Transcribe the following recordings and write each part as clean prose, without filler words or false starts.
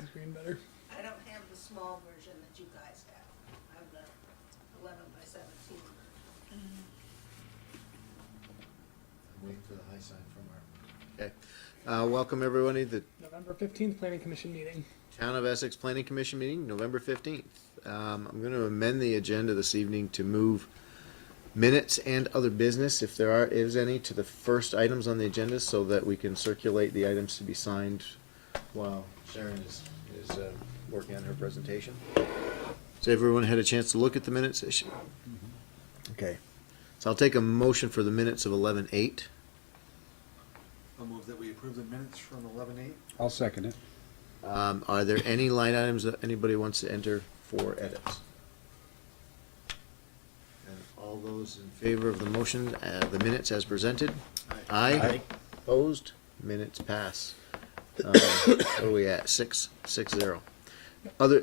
the screen better. I don't have the small version that you guys have. I have the 11 by 17 version. Wait for the high sign from our. Okay. Welcome everybody to the November 15th, Planning Commission meeting. Town of Essex Planning Commission meeting, November 15th. I'm going to amend the agenda this evening to move minutes and other business, if there is any, to the first items on the agenda so that we can circulate the items to be signed while Sharon is working on her presentation. So everyone had a chance to look at the minutes? Okay. So I'll take a motion for the minutes of 11:8. I'll move that we approve the minutes from 11:8. I'll second it. Are there any line items that anybody wants to enter for edits? And all those in favor of the motion, the minutes as presented? Aye. Aye. Opposed? Minutes pass. What are we at? 6-0.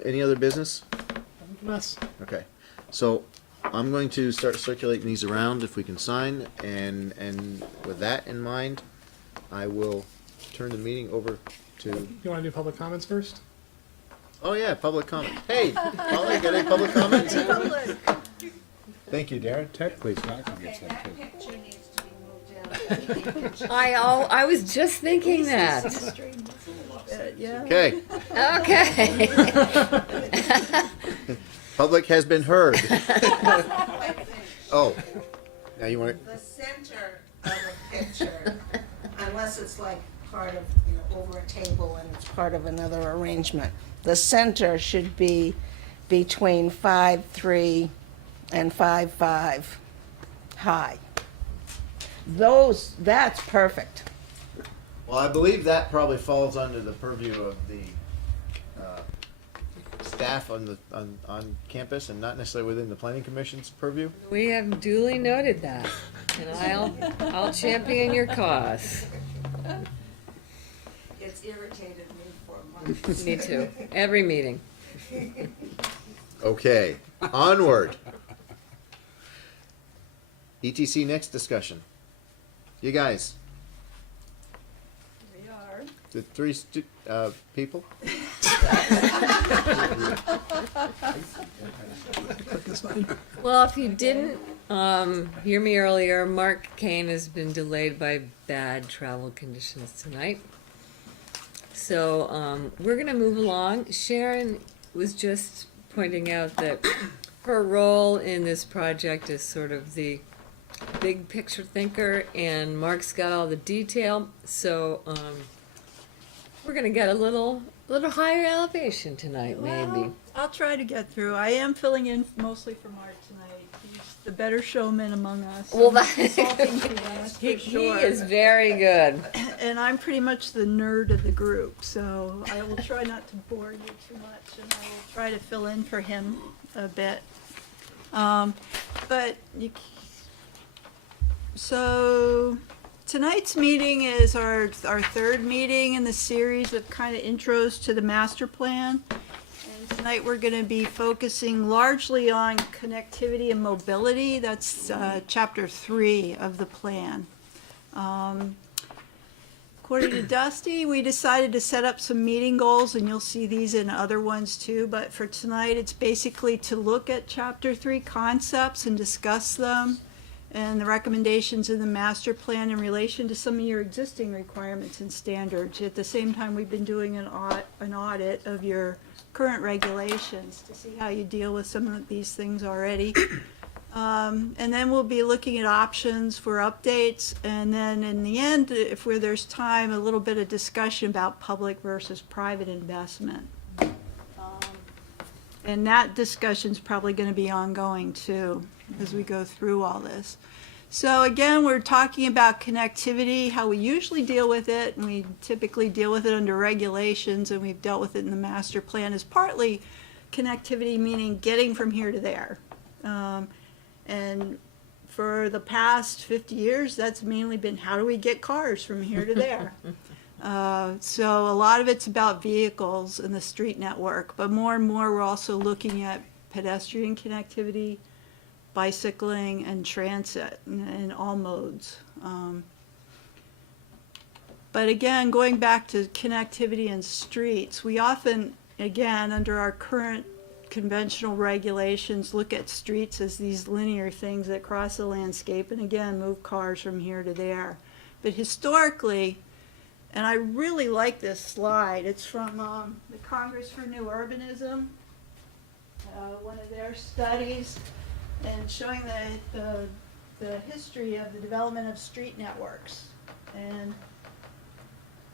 Any other business? Nothing from us. Okay. So I'm going to start circulating these around if we can sign, and with that in mind, I will turn the meeting over to. You want to do public comments first? Oh yeah, public comment. Hey, Polly, got any public comments? Thank you, Darren. Ted, please, not gonna Okay, get that that too. picture needs to be moved down. I was just thinking that. Yeah. Okay, Okay. public has been heard. Oh, now you want The center of a picture, unless it's like part of, over a table and it's part of another arrangement. The center should be between 5'3" and 5'5" high. That's perfect. Well, I believe that probably falls under the purview of the staff on campus and not necessarily within the planning commission's purview. We have duly noted that, and I'll champion your cause. It's irritated me for months. Me too. Every meeting. Okay, onward. ETC next discussion. You guys, We are. the three people. Click this button. Well, if you didn't hear me earlier, Mark Kane has been delayed by bad travel conditions tonight. So we're going to move along. Sharon was just pointing out that her role in this project is sort of the big picture thinker, and Mark's got all the detail. So we're going to get a little higher elevation tonight, maybe. Well, I'll try to get through. I am filling in mostly for Mark tonight. He's the better showman among us. Well, I'm consulting to him, that's for he sure. is very good. And I'm pretty much the nerd of the group, so I will try not to bore you too much, and I will try to fill in for him a bit. So tonight's meeting is our third meeting in the series of kind of intros to the master plan. And tonight we're going to be focusing largely on connectivity and mobility. That's chapter 3 of the plan. According to Dusty, we decided to set up some meeting goals, and you'll see these in other ones too. But for tonight, it's basically to look at chapter 3 concepts and discuss them, and the recommendations in the master plan in relation to some of your existing requirements and standards. At the same time, we've been doing an audit of your current regulations to see how you deal with some of these things already. And then we'll be looking at options for updates, and then in the end, if there's time, a little bit of discussion about public versus private investment. And that discussion's probably going to be ongoing too as we go through all this. So again, we're talking about connectivity, how we usually deal with it, and we typically deal with it under regulations, and we've dealt with it in the master plan as partly connectivity, meaning getting from here to there. And for the past 50 years, that's mainly been how do we get cars from here to there? So a lot of it's about vehicles and the street network, but more and more we're also looking at pedestrian connectivity, bicycling, and transit in all modes. But again, going back to connectivity in streets, we often, again, under our current conventional regulations, look at streets as these linear things that cross the landscape and again, move cars from here to there. But historically, and I really like this slide, it's from the Congress for New Urbanism, one of their studies, and showing the history of the development of street networks. And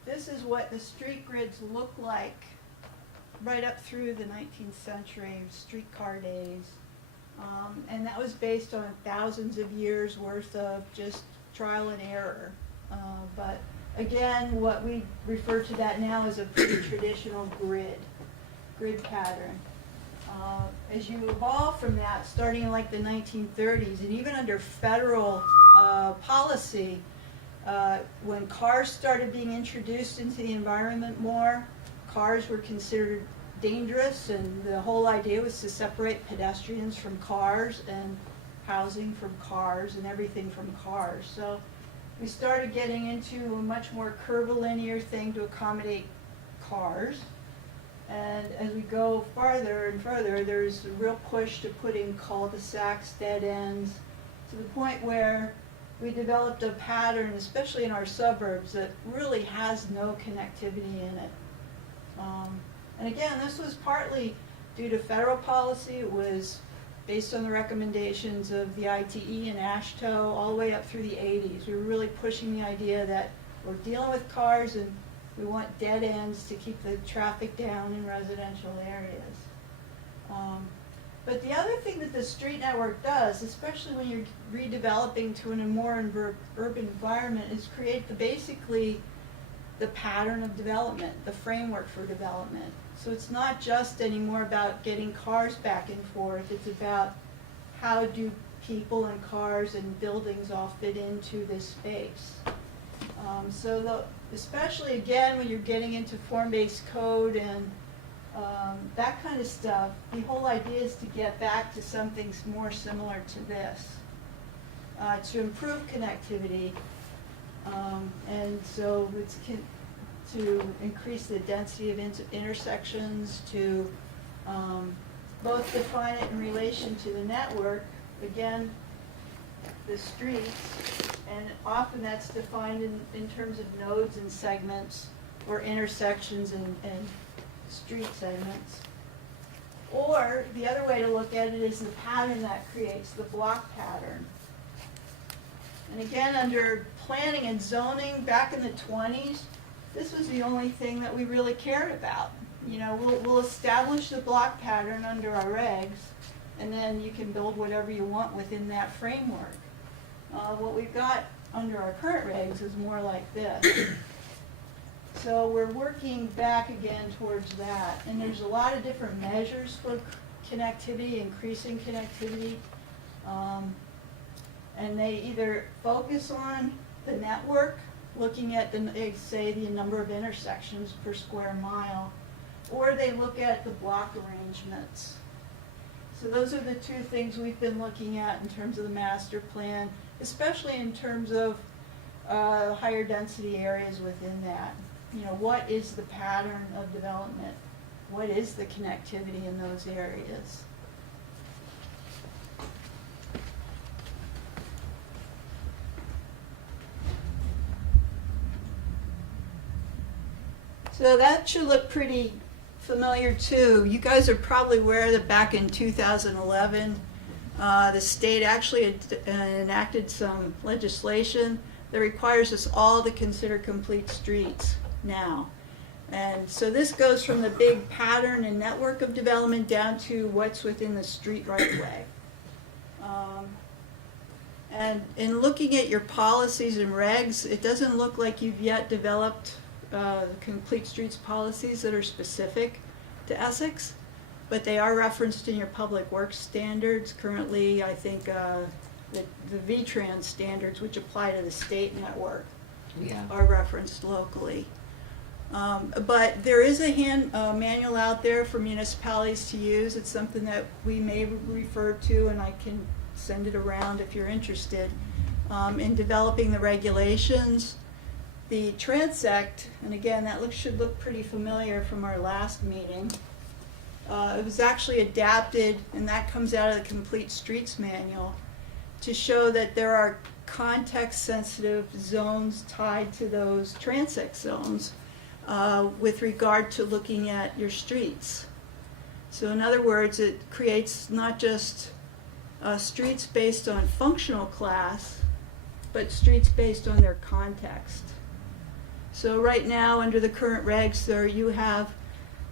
this is what the street grids look like right up through the 19th century, streetcar days. And that was based on thousands of years worth of just trial and error. But again, what we refer to that now as a pretty traditional grid pattern. As you evolve from that, starting in like the 1930s, and even under federal policy, when cars started being introduced into the environment more, cars were considered dangerous, and the whole idea was to separate pedestrians from cars and housing from cars and everything from cars. So we started getting into a much more curvilinear thing to accommodate cars. And as we go farther and further, there's a real push to put in cul-de-sacs, dead ends, to the point where we developed a pattern, especially in our suburbs, that really has no connectivity in it. And again, this was partly due to federal policy. It was based on the recommendations of the ITE and AASHTO all the way up through the 80s. We were really pushing the idea that we're dealing with cars and we want dead ends to keep the traffic down in residential areas. But the other thing that the street network does, especially when you're redeveloping to a more urban environment, is create basically the pattern of development, the framework for development. So it's not just anymore about getting cars back and forth, it's about how do people and cars and buildings all fit into this space. Especially again when you're getting into form-based code and that kind of stuff, the whole idea is to get back to something more similar to this, to improve connectivity, and so it's to increase the density of intersections, to both define it in relation to the network, again, the streets, and often that's defined in terms of nodes and segments, or intersections and street segments. Or the other way to look at it is the pattern that creates the block pattern. And again, under planning and zoning back in the 20s, this was the only thing that we really cared about. You know, we'll establish the block pattern under our regs, and then you can build whatever you want within that framework. What we've got under our current regs is more like this. So we're working back again towards that. And there's a lot of different measures for connectivity, increasing connectivity. And they either focus on the network, looking at say the number of intersections per square mile, or they look at the block arrangements. So those are the two things we've been looking at in terms of the master plan, especially in terms of higher density areas within that. You know, what is the pattern of development? What is the connectivity in those areas? So that should look pretty familiar too. You guys are probably aware that back in 2011, the state actually enacted some legislation that requires us all to consider complete streets now. And so this goes from the big pattern and network of development down to what's within the street right away. And in looking at your policies and regs, it doesn't look like you've yet developed complete streets policies that are specific to Essex, but they are referenced in your public works standards. Currently, I think the VTrans standards, which apply to the state network, are referenced locally. But there is a manual out there for municipalities to use. It's something that we may refer to, and I can send it around if you're interested, in developing the regulations the transect, and again, that should look pretty familiar from our last meeting. It was actually adapted, and that comes out of the Complete Streets Manual, to show that there are context-sensitive zones tied to those transect zones with regard to looking at your streets. So in other words, it creates not just streets based on functional class, but streets based on their context. So right now, under the current regs, there you have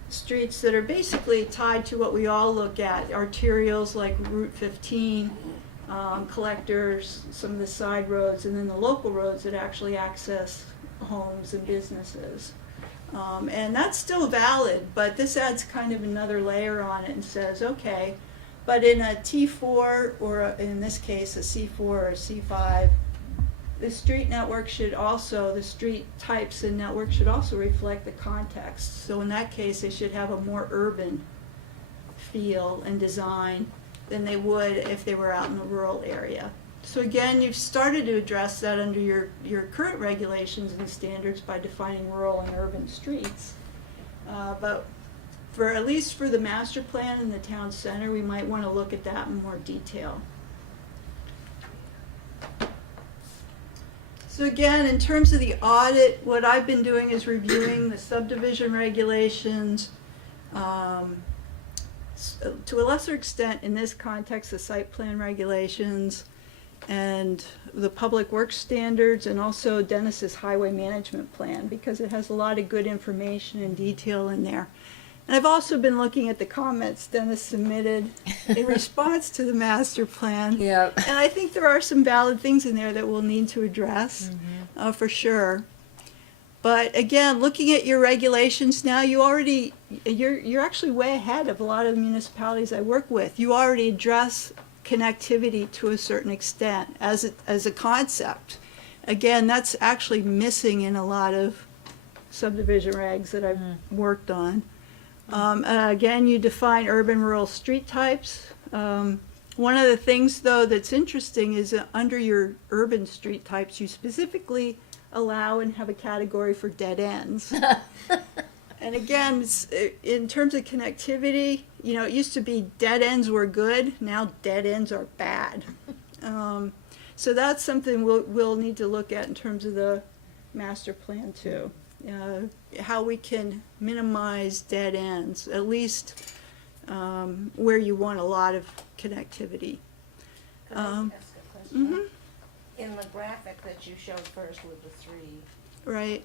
streets that are basically tied to what we all look at, arterials like Route 15, collectors, some of the side roads, and then the local roads that actually access homes and businesses. And that's still valid, but this adds kind of another layer on it and says, okay, but in a T4, or in this case a C4 or a C5, the street network should also, the street types and network should also reflect the context. So in that case, they should have a more urban feel and design than they would if they were out in the rural area. So again, you've started to address that under your current regulations and standards by defining rural and urban streets. But for at least for the master plan in the town center, we might want to look at that in more detail. So again, in terms of the audit, what I've been doing is reviewing the subdivision regulations, to a lesser extent in this context, the site plan regulations and the public works standards, and also Dennis's highway management plan, because it has a lot of good information and detail in there. And I've also been looking at the comments Dennis submitted in response to the master plan. Yep. And I think there are some valid things in there that we'll need to address, for sure. But again, looking at your regulations now, you're actually way ahead of a lot of the municipalities I work with. You already address connectivity to a certain extent as a concept. Again, that's actually missing in a lot of subdivision regs that I've worked on. Again, you define urban rural street types. One of the things, though, that's interesting is that under your urban street types, you specifically allow and have a category for dead ends. And again, in terms of connectivity, you know, it used to be dead ends were good, now dead ends are bad. So that's something we'll need to look at in terms of the master plan too. How we can minimize dead ends, at least where you want a lot of connectivity. Could I ask a question? In the graphic that you showed first with the three, Right.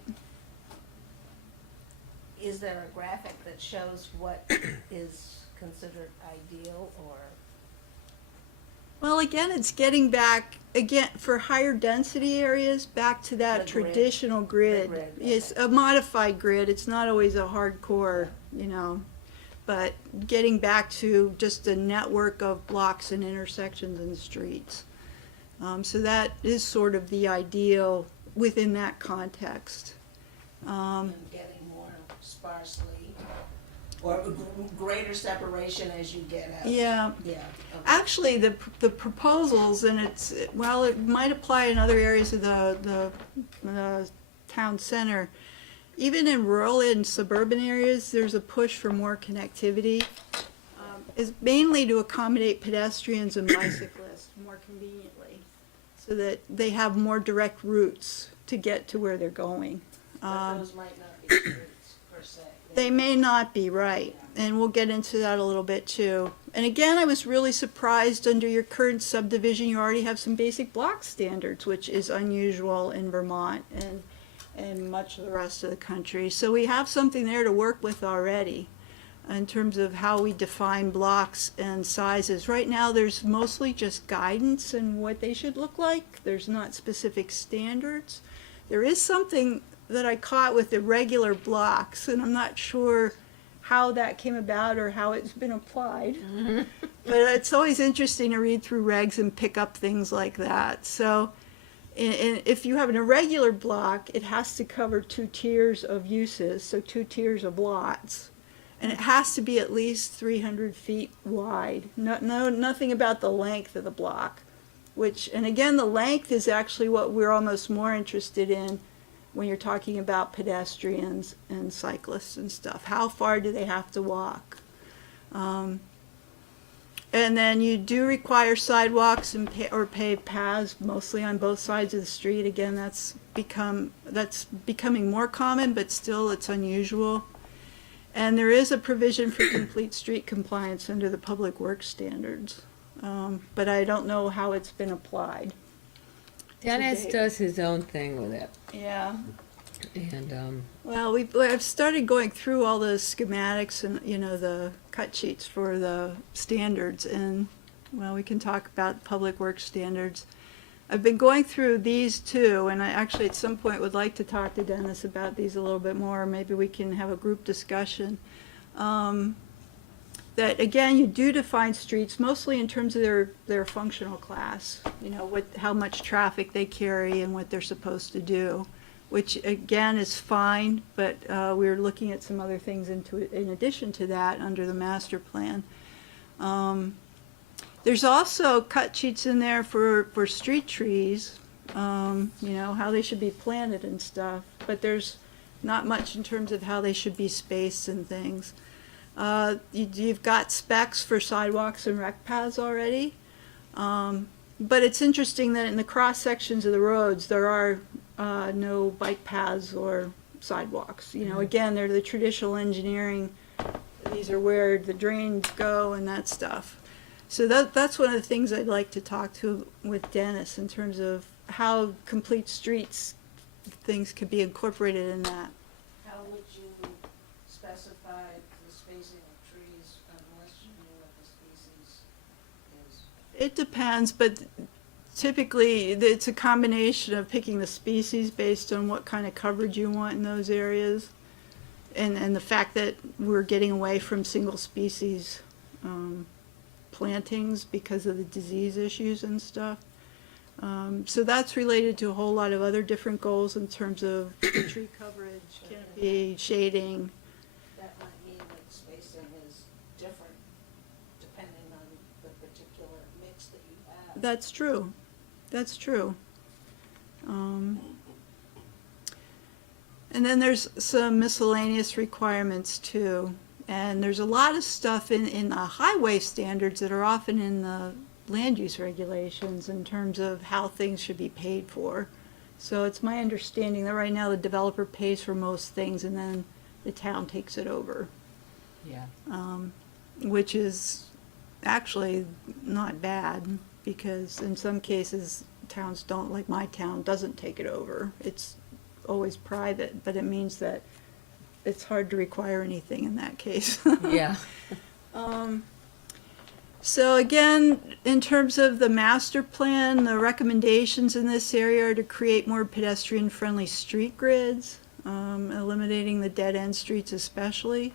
is there a graphic that shows what is considered ideal, or? Well, again, it's getting back, again, for higher density areas, back to that The grid. traditional grid. The grid, It's okay. a modified grid, it's not always a hardcore, you know, but getting back to just a network of blocks and intersections and streets. So that is sort of the ideal within that context. And getting more sparsely, or greater separation as you get out? Yeah. Yeah. Okay. Actually, the proposals, and it's, well, it might apply in other areas of the town center. Even in rural and suburban areas, there's a push for more connectivity. Is mainly to accommodate pedestrians and bicyclists more conveniently, so that they have more direct routes to get to where they're going. But those might not be streets per se. They may not be, right, and we'll get into that a little bit too. And again, I was really surprised under your current subdivision, you already have some basic block standards, which is unusual in Vermont and much of the rest of the country. So we have something there to work with already in terms of how we define blocks and sizes. Right now, there's mostly just guidance and what they should look like. There's not specific standards. There is something that I caught with irregular blocks, and I'm not sure how that came about or how it's been applied. But it's always interesting to read through regs and pick up things like that. So if you have an irregular block, it has to cover 2 tiers of uses, so 2 tiers of lots. And it has to be at least 300 feet wide. Nothing about the length of the block, and again, the length is actually what we're almost more interested in when you're talking about pedestrians and cyclists and stuff. How far do they have to walk? And then you do require sidewalks and or paved paths, mostly on both sides of the street. Again, that's becoming more common, but still it's unusual. And there is a provision for complete street compliance under the Public Works standards, but I don't know how it's been applied. Dennis date. does his own thing with it, Yeah. and, Well, I've started going through all the schematics and, the cut sheets for the standards, and, well, we can talk about Public Works standards. I've been going through these too, and I actually at some point would like to talk to Dennis about these a little bit more. Maybe we can have a group discussion. That, again, you do define streets mostly in terms of their functional class, how much traffic they carry and what they're supposed to do, which again is fine, but we're looking at some other things in addition to that under the master plan. There's also cut sheets in there for street trees, how they should be planted and stuff, but there's not much in terms of how they should be spaced and things. You've got specs for sidewalks and rec paths already, but it's interesting that in the cross sections of the roads there are no bike paths or sidewalks. Again, they're the traditional engineering. These are where the drains go and that stuff. So that's one of the things I'd like to talk to with Dennis in terms of how complete streets things could be incorporated in that. How would you specify the spacing of trees unless you knew what the species is? It depends, but typically it's a combination of picking the species based on what kind of coverage you want in those areas, and the fact that we're getting away from single species plantings because of the disease issues and stuff. So that's related to a whole lot of other different goals in terms of tree coverage, canopy, shading. That might mean that spacing is different depending on the particular mix that you have. That's true. That's true. And then there's some miscellaneous requirements too. And there's a lot of stuff in the highway standards that are often in the land use regulations in terms of how things should be paid for. So it's my understanding that right now the developer pays for most things and then the town takes it over, yeah. which is actually not bad because in some cases towns don't, like my town doesn't take it over. It's always private, but it means that it's hard to require anything in that case. Yeah. So again, in terms of the master plan, the recommendations in this area are to create more pedestrian-friendly street grids, eliminating the dead-end streets especially.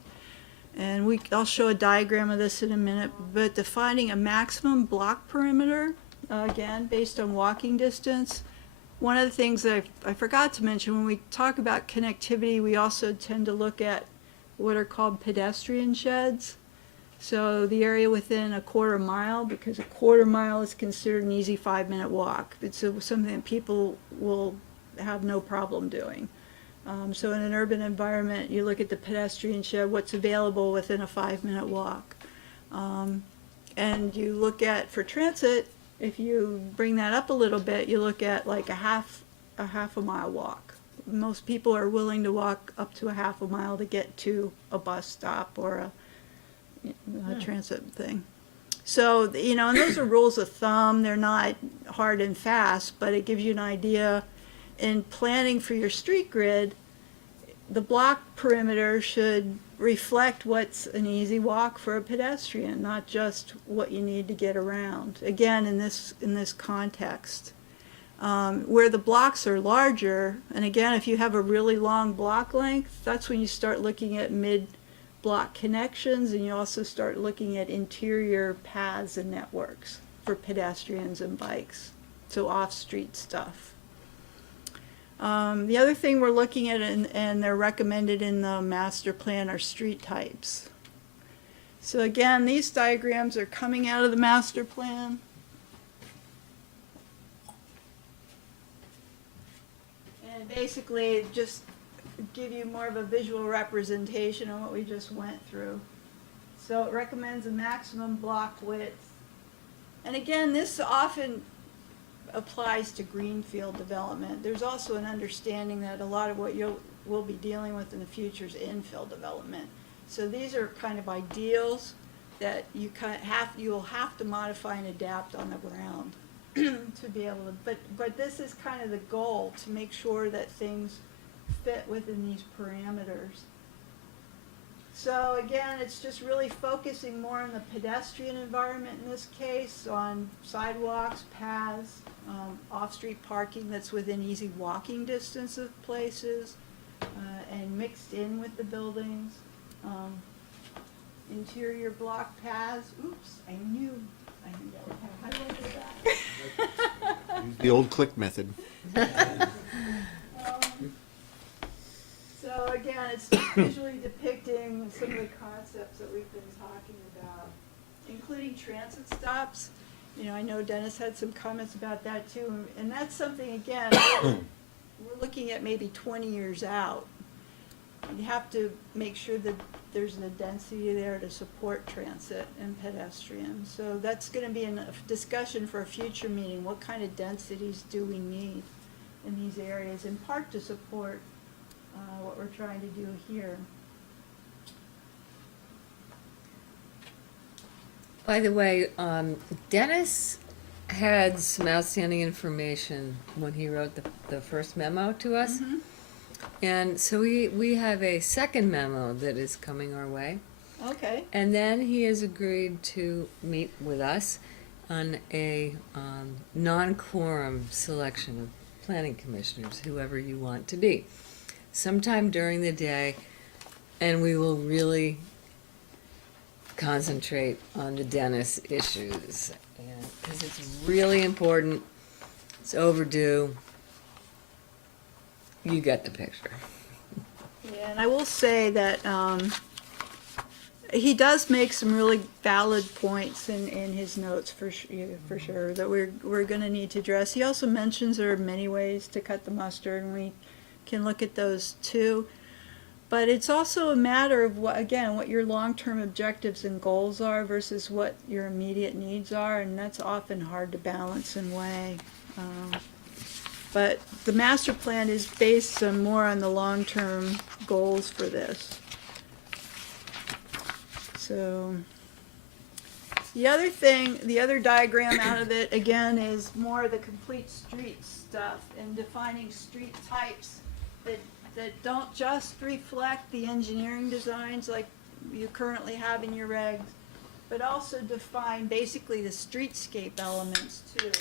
And I'll show a diagram of this in a minute, but defining a maximum block perimeter, again, based on walking distance. One of the things that I forgot to mention, when we talk about connectivity, we also tend to look at what are called pedestrian sheds. So the area within a quarter mile, because a quarter mile is considered an easy 5-minute walk. It's something that people will have no problem doing. So in an urban environment, you look at the pedestrian shed, what's available within a 5-minute walk. And you look at, for transit, if you bring that up a little bit, you look at like a half a mile walk. Most people are willing to walk up to a half a mile to get to a bus stop or a transit thing. So, and those are rules of thumb. They're not hard and fast, but it gives you an idea. In planning for your street grid, the block perimeter should reflect what's an easy walk for a pedestrian, not just what you need to get around. Again, in this context, where the blocks are larger, and again, if you have a really long block length, that's when you start looking at mid-block connections, and you also start looking at interior paths and networks for pedestrians and bikes, so off-street stuff. The other thing we're looking at, and they're recommended in the master plan, are street types. So again, these diagrams are coming out of the master plan. And basically just give you more of a visual representation of what we just went through. So it recommends a maximum block width. And again, this often applies to greenfield development. There's also an understanding that a lot of what we'll be dealing with in the future is infill development. So these are kind of ideals that you'll have to modify and adapt on the ground to be able to, but this is kind of the goal, to make sure that things fit within these parameters. So again, it's just really focusing more on the pedestrian environment in this case, on sidewalks, paths, off-street parking that's within easy walking distance of places, and mixed in with the buildings. Interior block paths, oops, I knew that would happen. How do I do that? Use the old click method. So again, it's visually depicting some of the concepts that we've been talking about, including transit stops. You know, I know Dennis had some comments about that too, and that's something, again, we're looking at maybe 20 years out. You have to make sure that there's the density there to support transit and pedestrian. So that's going to be a discussion for a future meeting. What kind of densities do we need in these areas, in part to support what we're trying to do here. By the way, Dennis had some outstanding information when he wrote the first memo to us. Mhm. And so we have a second memo that is coming our way. Okay. And then he has agreed to meet with us on a non-quorum selection of planning commissioners, whoever you want to be, sometime during the day, and we will really concentrate on the Dennis issues, because it's really important. It's overdue. You get the picture. Yeah, and I will say that he does make some really valid points in his notes for sure that we're going to need to address. He also mentions there are many ways to cut the mustard, and we can look at those too. But it's also a matter of what your long-term objectives and goals are versus what your immediate needs are, and that's often hard to balance and weigh. But the master plan is based more on the long-term goals for this. So the other diagram out of it, again, is more of the complete street stuff and defining street types that don't just reflect the engineering designs like you currently have in your regs, but also define basically the streetscape elements too.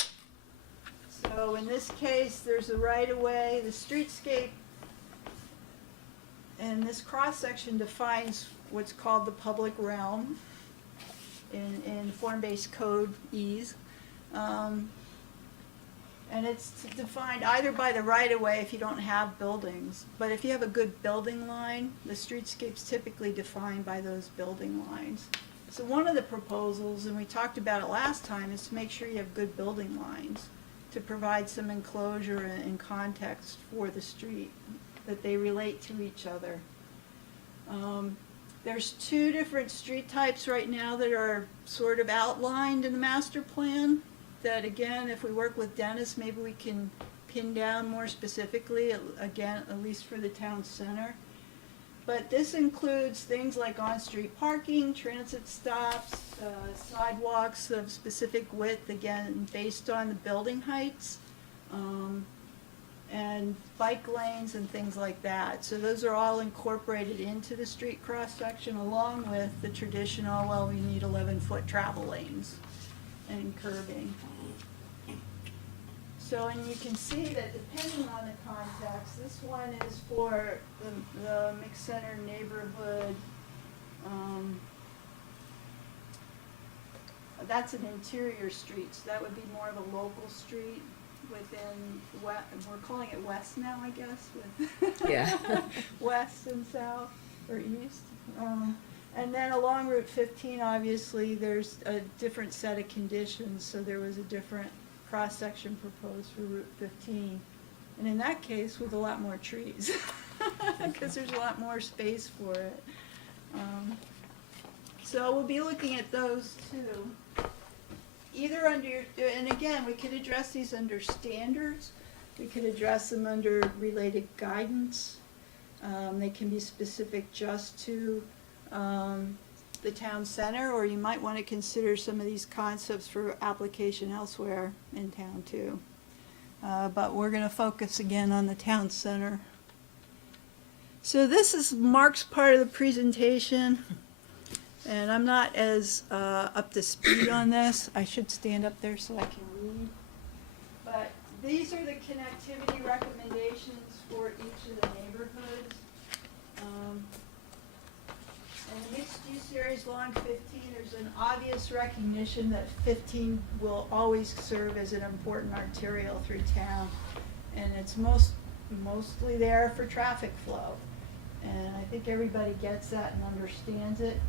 So in this case, there's a right-of-way, the streetscape, and this cross-section defines what's called the public realm in form-based code ease. And it's defined either by the right-of-way if you don't have buildings, but if you have a good building line, the streetscape's typically defined by those building lines. So one of the proposals, and we talked about it last time, is to make sure you have good building lines to provide some enclosure and context for the street, that they relate to each other. There's two different street types right now that are sort of outlined in the master plan that, again, if we work with Dennis, maybe we can pin down more specifically, again, at least for the town center. But this includes things like on-street parking, transit stops, sidewalks of specific width, again, based on the building heights, and bike lanes and things like that. So those are all incorporated into the street cross-section, along with the traditional, well, we need 11-foot travel lanes and curbing. So, and you can see that depending on the context, this one is for the mixed center neighborhood. That's an interior street, so that would be more of a local street within, we're calling it west now, I guess, with Yeah. west and south or east. And then along Route 15, obviously, there's a different set of conditions, so there was a different cross-section proposed for Route 15. And in that case, with a lot more trees, because there's a lot more space for it. So we'll be looking at those too. Either under, and again, we could address these under standards, we could address them under related guidance. They can be specific just to the town center, or you might want to consider some of these concepts for application elsewhere in town too. But we're going to focus again on the town center. So this is Mark's part of the presentation, and I'm not as up to speed on this. I should stand up there so I can read. But these are the connectivity recommendations for each of the neighborhoods. In the mixed-use areas along 15, there's an obvious recognition that 15 will always serve as an important arterial through town. And it's mostly there for traffic flow. And I think everybody gets that and understands it.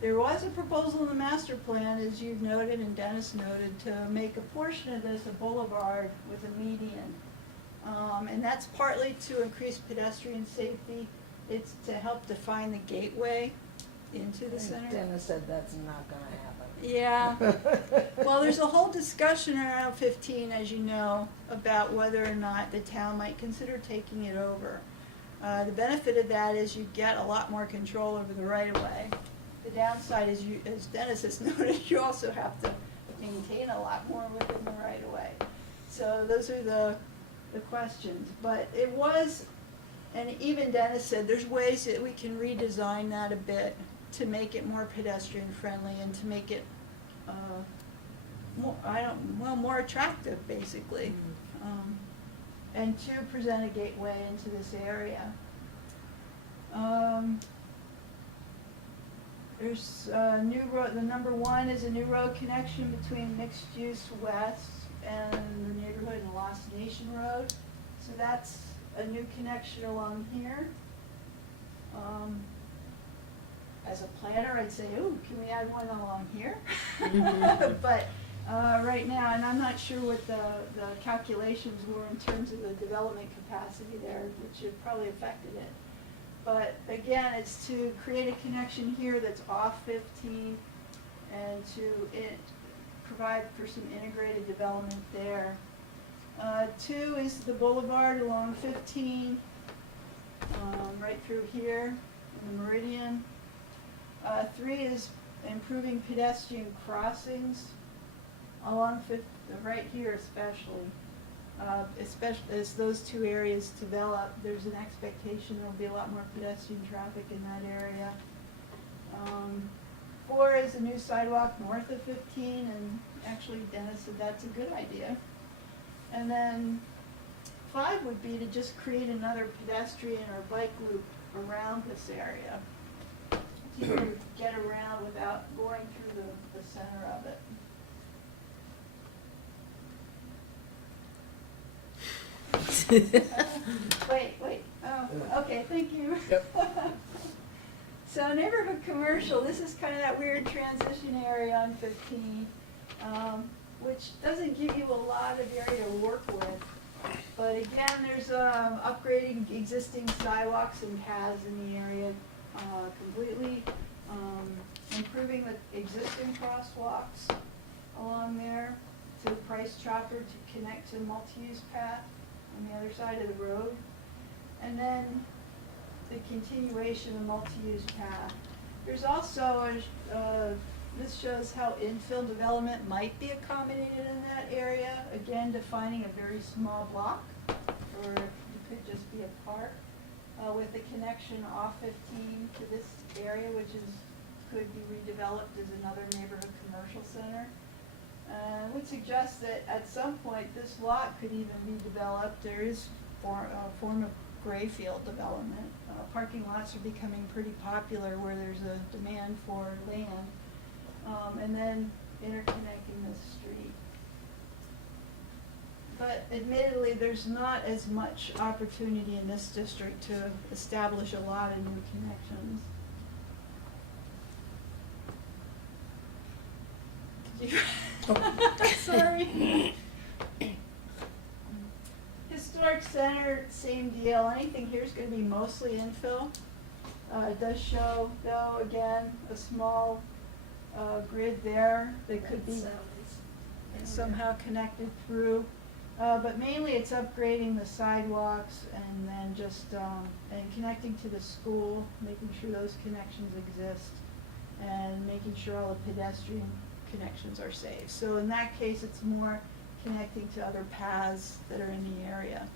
There was a proposal in the master plan, as you've noted and Dennis noted, to make a portion of this a boulevard with a median. And that's partly to increase pedestrian safety. It's to help define the gateway into the center. Dennis said that's not gonna happen. Yeah. Well, there's a whole discussion around 15, as you know, about whether or not the town might consider taking it over. The benefit of that is you get a lot more control over the right-of-way. The downside is, as Dennis has noted, you also have to maintain a lot more within the right-of-way. So those are the questions. But it was, and even Dennis said, there's ways that we can redesign that a bit to make it more pedestrian friendly and to make it more attractive, basically, and to present a gateway into this area. There's a new road. The number 1 is a new road connection between Mixed Use West and the neighborhood and Lost Nation Road. So that's a new connection along here. As a planner, I'd say, ooh, can we add one along here? But right now, and I'm not sure what the calculations were in terms of the development capacity there, which have probably affected it. But again, it's to create a connection here that's off 15 and to provide for some integrated development there. 2 is the boulevard along 15, right through here in the meridian. 3 is improving pedestrian crossings along 15, right here especially. Especially as those 2 areas develop, there's an expectation there'll be a lot more pedestrian traffic in that area. 4 is a new sidewalk north of 15, and actually Dennis said that's a good idea. And then 5 would be to just create another pedestrian or bike loop around this area. To get around without going through the center of it. Wait. Oh, okay, thank you. Yep. So neighborhood commercial, this is kind of that weird transition area on 15, which doesn't give you a lot of area to work with. But again, there's upgrading existing sidewalks and paths in the area completely, improving the existing crosswalks along there to the Price Chopper to connect to multi-use path on the other side of the road. And then the continuation of multi-use path. There's also this shows how infill development might be accommodated in that area. Again, defining a very small block, or it could just be a park, with the connection off 15 to this area, which could be redeveloped as another neighborhood commercial center. I would suggest that at some point this lot could even be developed. There is a form of gray field development. Parking lots are becoming pretty popular where there's a demand for land. And then interconnecting the street. But admittedly, there's not as much opportunity in this district to establish a lot of new connections. Sorry. Historic center, same deal. Anything here is going to be mostly infill. It does show, though, again, a small grid there that could be somehow connected through. But mainly it's upgrading the sidewalks and then just and connecting to the school, making sure those connections exist, and making sure all the pedestrian connections are safe. So in that case, it's more connecting to other paths that are in the area.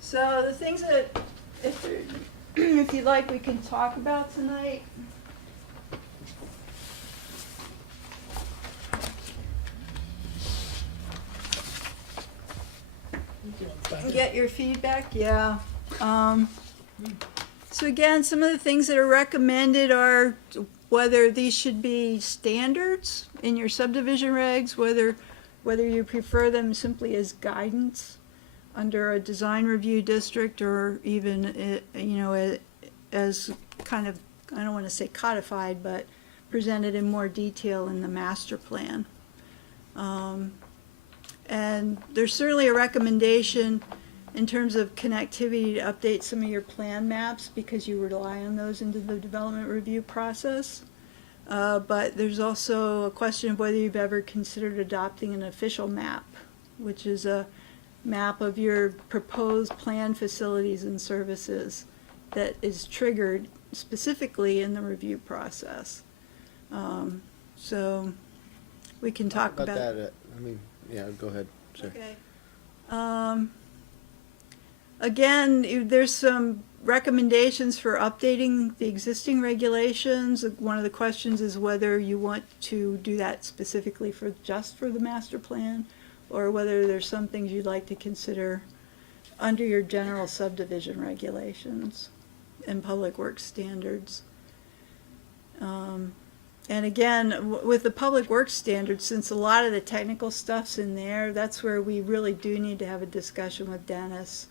So the things that, if you'd like, we can talk about tonight. Get your feedback, yeah. So again, some of the things that are recommended are whether these should be standards in your subdivision regs, whether you prefer them simply as guidance under a design review district, or even, as kind of, I don't want to say codified, but presented in more detail in the master plan. And there's certainly a recommendation in terms of connectivity to update some of your plan maps, because you rely on those into the development review process. But there's also a question of whether you've ever considered adopting an official map, which is a map of your proposed planned facilities and services that is triggered specifically in the review process. So we can talk about that. Yeah, go ahead. Sure. Okay. Again, there's some recommendations for updating the existing regulations. One of the questions is whether you want to do that specifically just for the master plan, or whether there's some things you'd like to consider under your general subdivision regulations and public works standards. And again, with the public works standards, since a lot of the technical stuff's in there, that's where we really do need to have a discussion with Dennis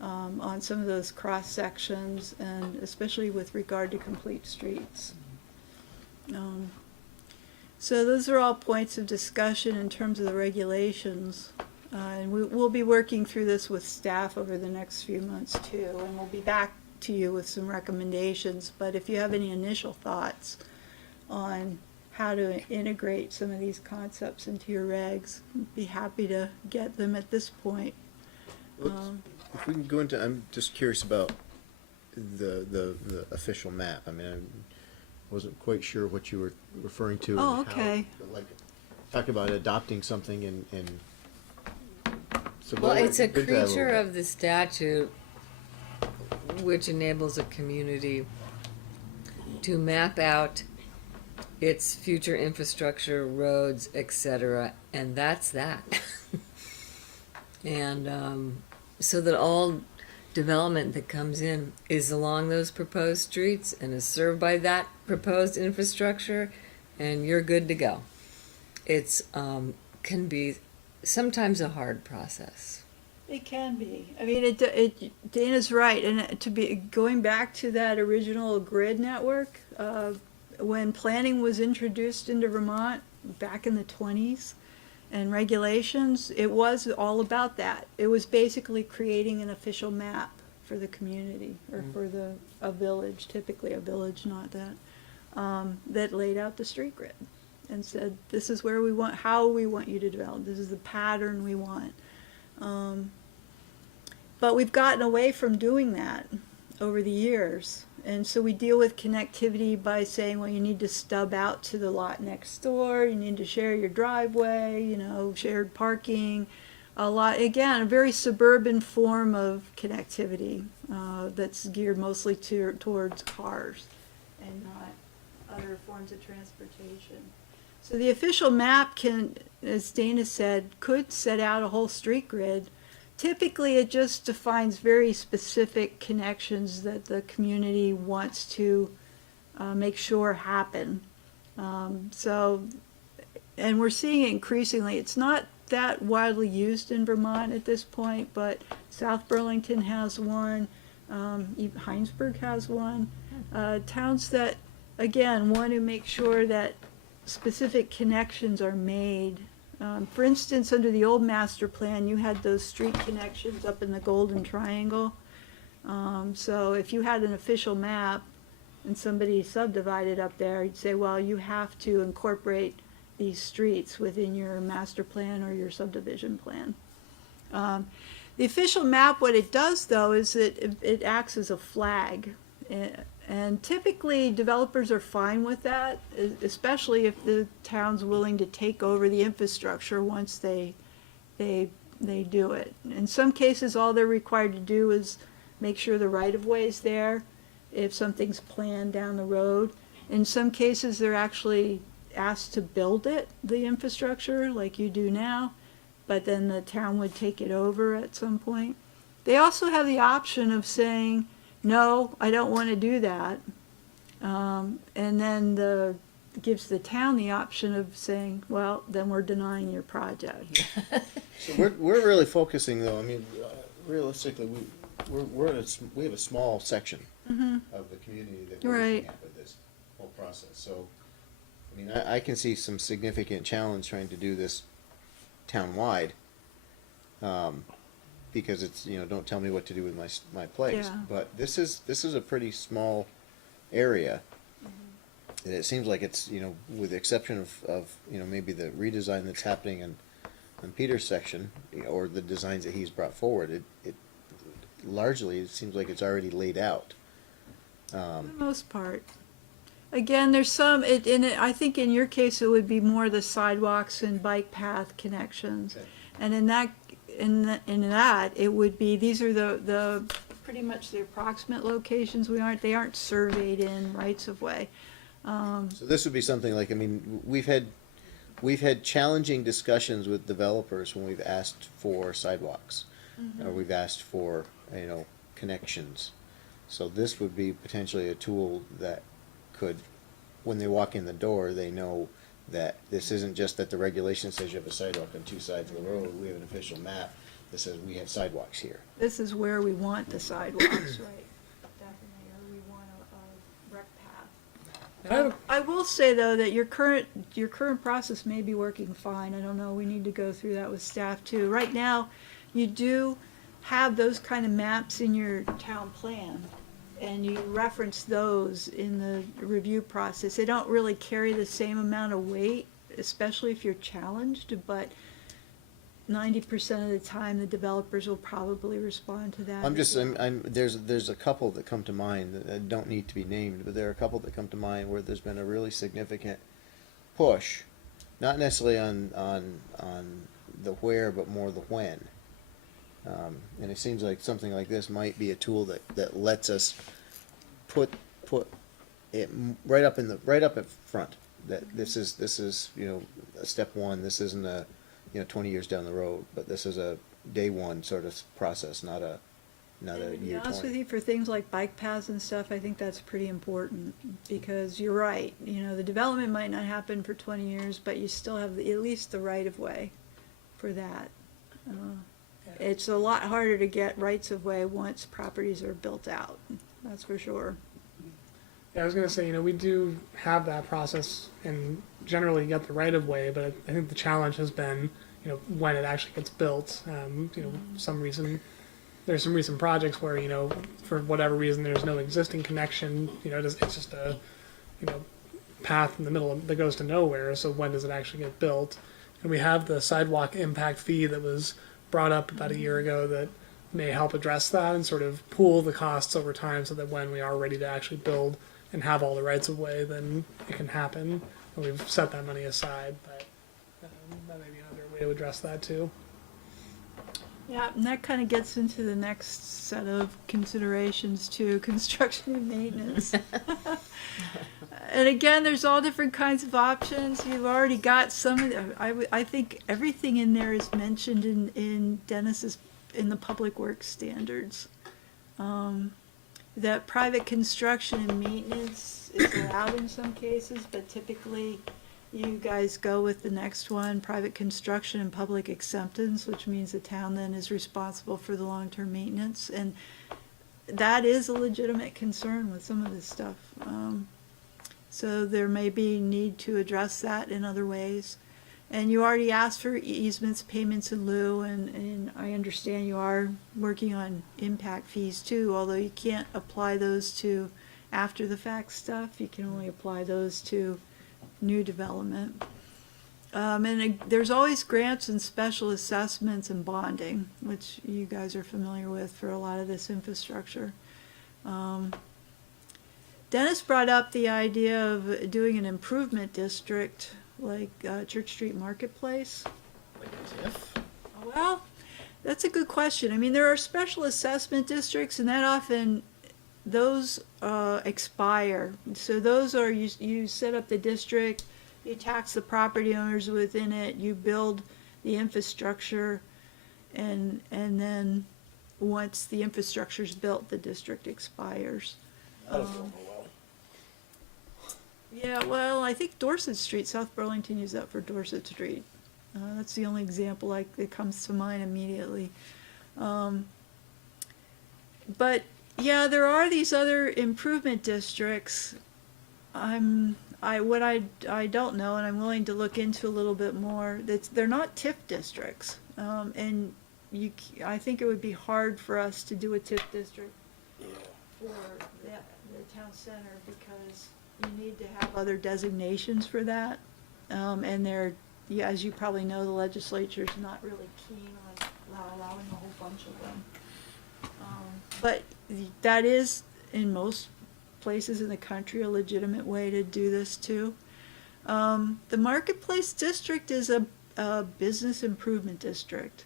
on some of those cross sections, and especially with regard to complete streets. So those are all points of discussion in terms of the regulations. And we'll be working through this with staff over the next few months too, and we'll be back to you with some recommendations. But if you have any initial thoughts on how to integrate some of these concepts into your regs, I'd be happy to get them at this point. If we can go into, I'm just curious about the official map. I mean, I wasn't quite sure what you were referring to. Oh, and how, okay. like, talk about adopting something and so Well, it's a go into that little creature bit. of the statute which enables a community to map out its future infrastructure, roads, etc., and that's that. And so that all development that comes in is along those proposed streets and is served by that proposed infrastructure, and you're good to go. It's can be sometimes a hard process. It can be. I mean, Dana's right, and to be going back to that original grid network, when planning was introduced into Vermont back in the 20s, and regulations, it was all about that. It was basically creating an official map for the community, or for a village, typically a village, not that, that laid out the street grid and said, this is where we want, how we want you to develop, this is the pattern we want. But we've gotten away from doing that over the years. And so we deal with connectivity by saying, well, you need to stub out to the lot next door, you need to share your driveway, shared parking, a lot, again, a very suburban form of connectivity that's geared mostly towards cars and not other forms of transportation. So the official map can, as Dana said, could set out a whole street grid. Typically, it just defines very specific connections that the community wants to make sure happen. And we're seeing it increasingly. It's not that widely used in Vermont at this point, but South Burlington has one, even Heinsberg has one. Towns that, again, want to make sure that specific connections are made For instance, under the old master plan, you had those street connections up in the Golden Triangle. So if you had an official map and somebody subdivided up there, you'd say, well, you have to incorporate these streets within your master plan or your subdivision plan. The official map, what it does though, is that it acts as a flag. And typically developers are fine with that, especially if the town's willing to take over the infrastructure once they do it. In some cases, all they're required to do is make sure the right-of-way is there if something's planned down the road. In some cases, they're actually asked to build it, the infrastructure, like you do now, but then the town would take it over at some point. They also have the option of saying, no, I don't want to do that. And then gives the town the option of saying, well, then we're denying your project. So we're really focusing though, I mean, realistically, we have a small section of the community that we're looking Right. at with this whole process. So, I mean, I can see some significant challenge trying to do this town-wide. Because it's, you know, don't tell me what to do with my place. Yeah. But this is a pretty small area. And it seems like it's, you know, with the exception of you know, maybe the redesign that's happening in Peter's section, or the designs that he's brought forward, it largely, it seems like it's already laid out. For the most part. Again, there's some, I think in your case, it would be more the sidewalks and bike path connections. Okay. And in that, it would be, these are the pretty much the approximate locations. They aren't surveyed in rights of way. So this would be something like, I mean, we've had challenging discussions with developers when we've asked for sidewalks, or we've asked for, you know, connections. So this would be potentially a tool that could, when they walk in the door, they know that this isn't just that the regulation says you have a sidewalk on two sides of the road. We have an official map that says we have sidewalks here. This is where we want the sidewalks, right? Definitely, or we want a rec path. I will say though that your current process may be working fine. I don't know, we need to go through that with staff too. Right now, you do have those kind of maps in your town plan, and you reference those in the review process. They don't really carry the same amount of weight, especially if you're challenged, but 90% of the time the developers will probably respond to that. There's a couple that come to mind that don't need to be named, but there are a couple that come to mind where there's been a really significant push, not necessarily on the where, but more the when. And it seems like something like this might be a tool that lets us put it right up at front. That this is you know, a step one. This isn't a, you know, 20 years down the road, but this is a day one sort of process, not a To be year honest 20. with you, for things like bike paths and stuff, I think that's pretty important, because you're right, you know, the development might not happen for 20 years, but you still have at least the right of way for that. It's a lot harder to get rights of way once properties are built out, that's for sure. Yeah, I was gonna say, you know, we do have that process and generally get the right of way, but I think the challenge has been, you know, when it actually gets built. You know, there's some recent projects where, you know, for whatever reason, there's no existing connection. You know, it's just a, you know, path in the middle that goes to nowhere. So when does it actually get built? And we have the sidewalk impact fee that was brought up about a year ago that may help address that and sort of pool the costs over time so that when we are ready to actually build and have all the rights of way, then it can happen. And we've set that money aside, but that may be another way to address that too. Yeah, and that kind of gets into the next set of considerations too, construction and maintenance. And again, there's all different kinds of options. You've already got some of the, I think everything in there is mentioned in Dennis's, in the public works standards. That private construction and maintenance is allowed in some cases, but typically you guys go with the next one, private construction and public acceptance, which means the town then is responsible for the long-term maintenance. And that is a legitimate concern with some of this stuff. So there may be need to address that in other ways. And you already asked for easements, payments in lieu, and I understand you are working on impact fees too, although you can't apply those to after the fact stuff. You can only apply those to new development. There's always grants and special assessments and bonding, which you guys are familiar with for a lot of this infrastructure. Dennis brought up the idea of doing an improvement district like Church Street Marketplace. Like as if? Well, that's a good question. I mean, there are special assessment districts, and that often, those expire. So those are, you set up the district, you tax the property owners within it, you build the infrastructure, and then once the infrastructure's built, the district expires. That'll go over well. Yeah, well, I think Dorset Street, South Burlington used that for Dorset Street. That's the only example that comes to mind immediately. But yeah, there are these other improvement districts. What I don't know, and I'm willing to look into a little bit more. They're not TIF districts, and I think it would be hard for us to do a TIF district Yeah. for the town center because you need to have other designations for that, and yeah, as you probably know, the legislature's not really keen on allowing a whole bunch of them. But that is, in most places in the country, a legitimate way to do this too. The Marketplace District is a business improvement district.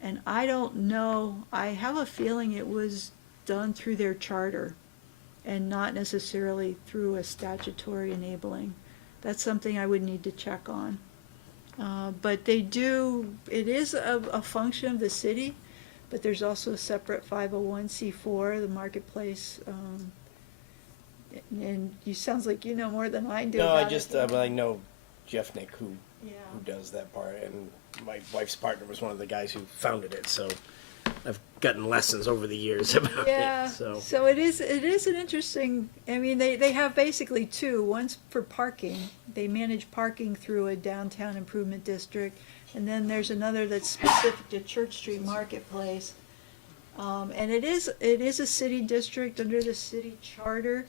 And I don't know, I have a feeling it was done through their charter and not necessarily through a statutory enabling. That's something I would need to check on. But it is a function of the city, but there's also a separate 501c4, the Marketplace. And you sounds like you know more than I do. No, I about just, it. I know Jeff Nick, who Yeah. does that part, and my wife's partner was one of the guys who founded it, so I've gotten lessons over the years about Yeah, it, so. so it is an interesting, I mean, they have basically two. One's for parking. They manage parking through a downtown improvement district. And then there's another that's specific to Church Street Marketplace. And it is a city district under the city charter,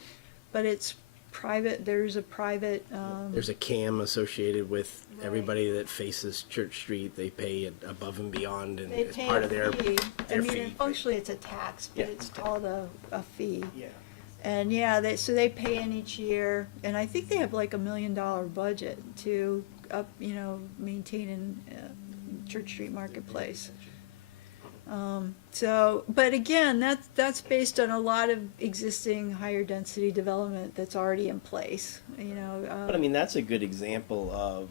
but it's private, there's a private, There's a CAM associated with Right. everybody that faces Church Street. They pay it above and beyond, and they it's pay part a of their fee. I mean, fee. functionally it's a tax, but Yeah. it's called a fee. Yeah. And yeah, they pay in each year, and I think they have like $1 million budget to maintain Church Street Marketplace. But again, that's based on a lot of existing higher density development that's already in place, But I mean, that's a good example of,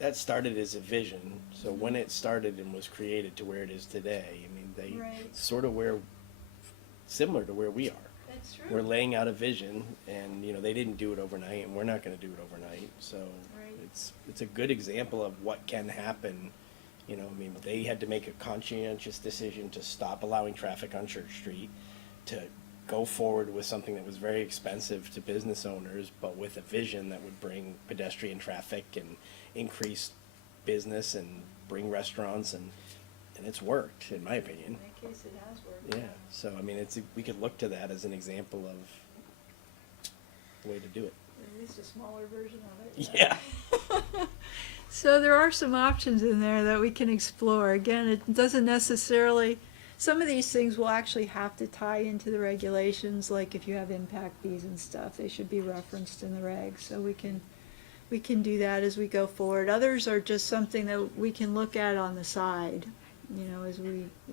that started as a vision, so when it started and was created to where it is today, I mean, they Right. sort of similar to where we are. That's We're laying out a vision, and, they didn't do it overnight, and we're not gonna do it overnight, so Right. it's a good example of what can happen. I mean, they had to make a conscientious decision to stop allowing traffic on Church Street, to go forward with something that was very expensive to business owners, but with a vision that would bring pedestrian traffic and increase business and bring restaurants, and it's worked, in my opinion. In that case, it has worked. Yeah, so I mean, we could look to that as an example of a way to do it. At least a smaller version of it. Yeah. So there are some options in there that we can explore. Again, it doesn't necessarily, some of these things will actually have to tie into the regulations, like if you have impact fees and stuff, they should be referenced in the regs, so we can do that as we go forward. Others are just something that we can look at on the side,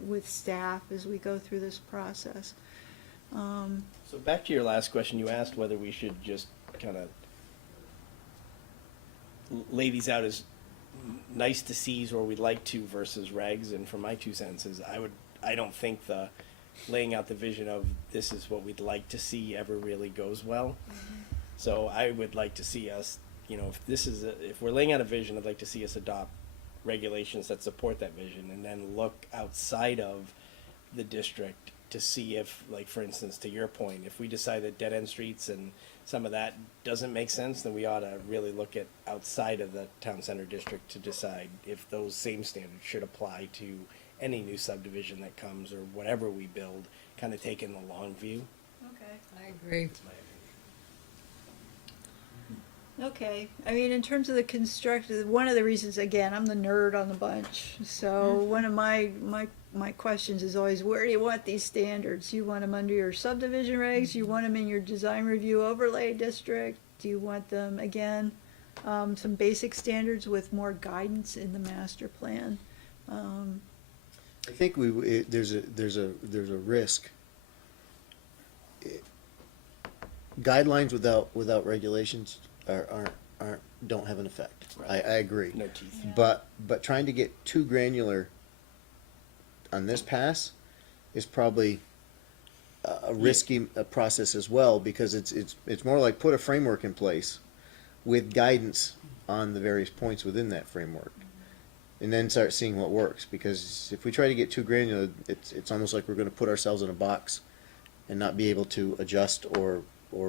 with staff as we go through this process. So back to your last question, you asked whether we should just kind of lay these out as nice to sees or we'd like to versus regs, and for my 2 sentences, I don't think the laying out the vision of this is what we'd like to see ever really goes well. So I would like to see us, if we're laying out a vision, I'd like to see us adopt regulations that support that vision, and then look outside of the district to see if, like, for instance, to your point, if we decide that dead-end streets and some of that doesn't make sense, then we ought to really look at outside of the town center district to decide if those same standards should apply to any new subdivision that comes or whatever we build, kind of taking the long view. Okay. I agree. Okay, I mean, in terms of the construction, one of the reasons, again, I'm the nerd on the bunch. So one of my questions is always, where do you want these standards? You want them under your subdivision regs? You want them in your design review overlay district? Do you want them, again, some basic standards with more guidance in the master plan? I think there's a risk. Guidelines without regulations don't have an effect. I agree. No teeth. Yeah. But trying to get too granular on this pass is probably a risky process as well, because it's more like put a framework in place with guidance on the various points within that framework, and then start seeing what works. Because if we try to get too granular, it's almost like we're going to put ourselves in a box and not be able to adjust or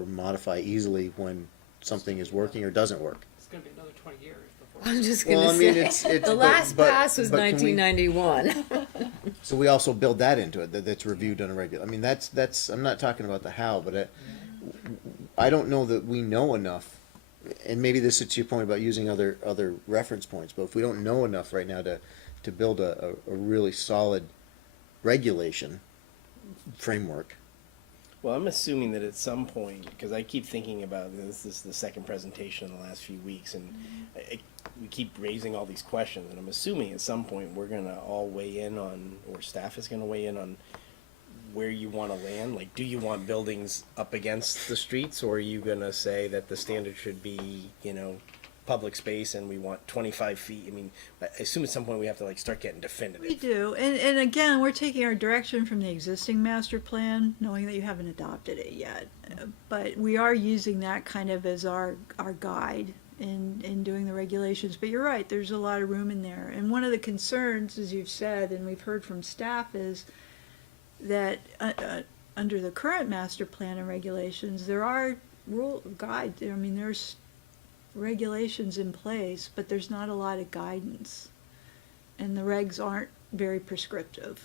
modify easily when something is working or doesn't work. It's going to be another 20 years before. I'm just gonna Well, I mean, say, it's the last pass was but can we- 1991. So we also build that into it, that's reviewed on a regular, I mean, that's, I'm not talking about the how, but I don't know that we know enough, and maybe this is to your point about using other reference points, but if we don't know enough right now to build a really solid regulation framework. Well, I'm assuming that at some point, because I keep thinking about this is the second presentation in the last few weeks, and we keep raising all these questions, and I'm assuming at some point we're gonna all weigh in on, or staff is gonna weigh in on where you want to land. Like, do you want buildings up against the streets, or are you gonna say that the standard should be, public space and we want 25 feet? I mean, I assume at some point we have to like start getting definitive. We do, and again, we're taking our direction from the existing master plan, knowing that you haven't adopted it yet. But we are using that kind of as our guide in doing the regulations. But you're right, there's a lot of room in there. And one of the concerns, as you've said, and we've heard from staff, is that under the current master plan and regulations, there are guides. I mean, there's regulations in place, but there's not a lot of guidance, and the regs aren't very prescriptive.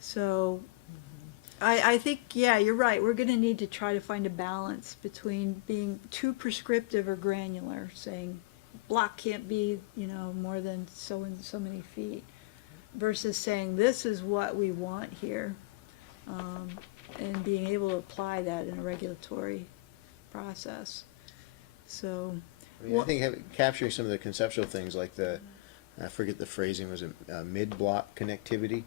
So I think, yeah, you're right, we're going to need to try to find a balance between being too prescriptive or granular, saying block can't be more than so and so many feet, versus saying this is what we want here, and being able to apply that in a regulatory process. So I mean, I think capturing some of the conceptual things like I forget the phrasing, was it mid-block connectivity?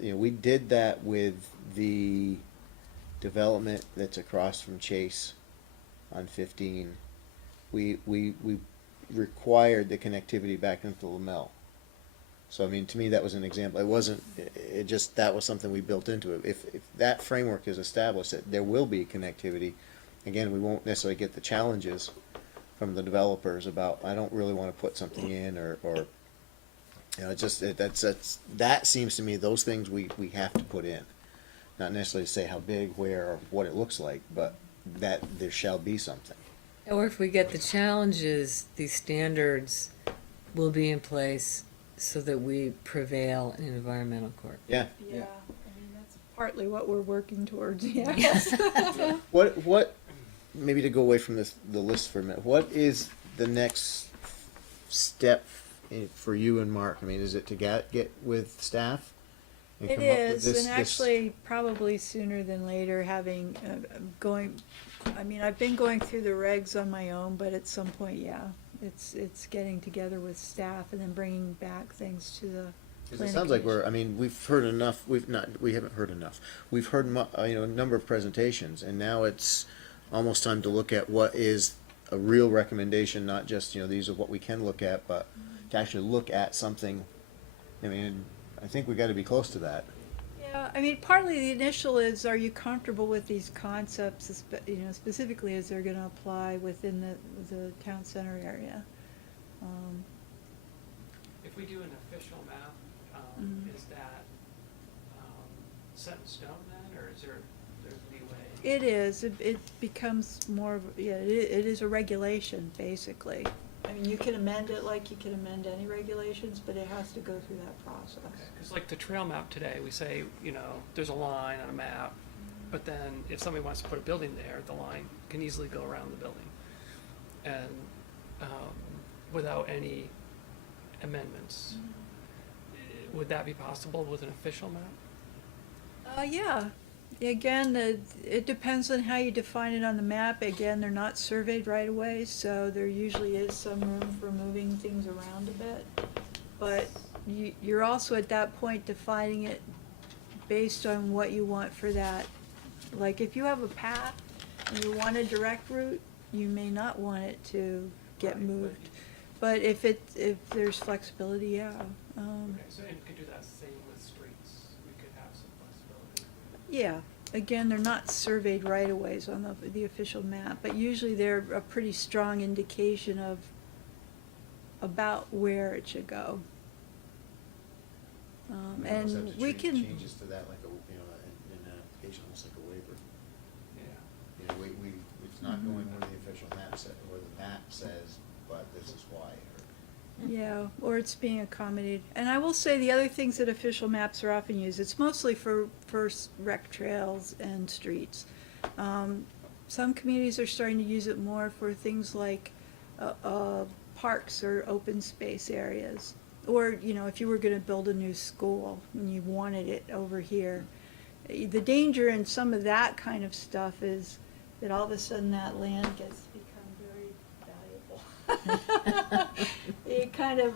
We did that with the development that's across from Chase on 15. We required the connectivity back into Lamell. So I mean, to me, that was an example. It wasn't. It just, that was something we built into it. If that framework is established, that there will be connectivity. Again, we won't necessarily get the challenges from the developers about, I don't really want to put something in, or that seems to me, those things we have to put in. Not necessarily say how big, where, or what it looks like, but that there shall be something. Or if we get the challenges, these standards will be in place so that we prevail in environmental court. Yeah. I mean, that's partly what we're working towards. Yes. What maybe to go away from the list for a minute, what is the next step for you and Mark? I mean, is it to get with staff and It come up with is, this? and actually probably sooner than later, having I've been going through the regs on my own, but at some point, yeah, it's getting together with staff and then bringing back things to the 'Cause planning it sounds like commission. we've heard enough. We haven't heard enough. We've heard a number of presentations, and now it's almost time to look at what is a real recommendation, not just these are what we can look at, but to actually look at something. I mean, I think we got to be close to that. Yeah, I mean, partly the initial is, are you comfortable with these concepts, specifically as they're going to apply within the town center area? If we do an official map, is that set in stone then, or is there's leeway? It is, it becomes more, yeah, it is a regulation, basically. I mean, you can amend it like you can amend any regulations, but it has to go through that process. Because like the trail map today, we say, you know, there's a line on a map, but then if somebody wants to put a building there, the line can easily go around the building. And without any amendments. Would that be possible with an official map? Yeah. Again, it depends on how you define it on the map. Again, they're not surveyed right away, so there usually is some room for moving things around a bit. But you're also at that point defining it based on what you want for that. Like if you have a path and you want a direct route, you may not want it to get moved. But if there's flexibility, yeah. Okay, so and we could do that same with streets. We could have some flexibility. Yeah, again, they're not surveyed right-of-ways on the official map, but usually they're a pretty strong indication of about where it should go. And we can, Changes to that, like an application, almost like a waiver. Yeah. You know, it's not going where the official map where the map says, but this is why. yeah, or it's being accommodated. And I will say the other things that official maps are often used, it's mostly for rec trails and streets. Some communities are starting to use it more for things like parks or open space areas. Or, you know, if you were going to build a new school and you wanted it over here. The danger in some of that kind of stuff is that all of a sudden that land gets to become very valuable. It kind of,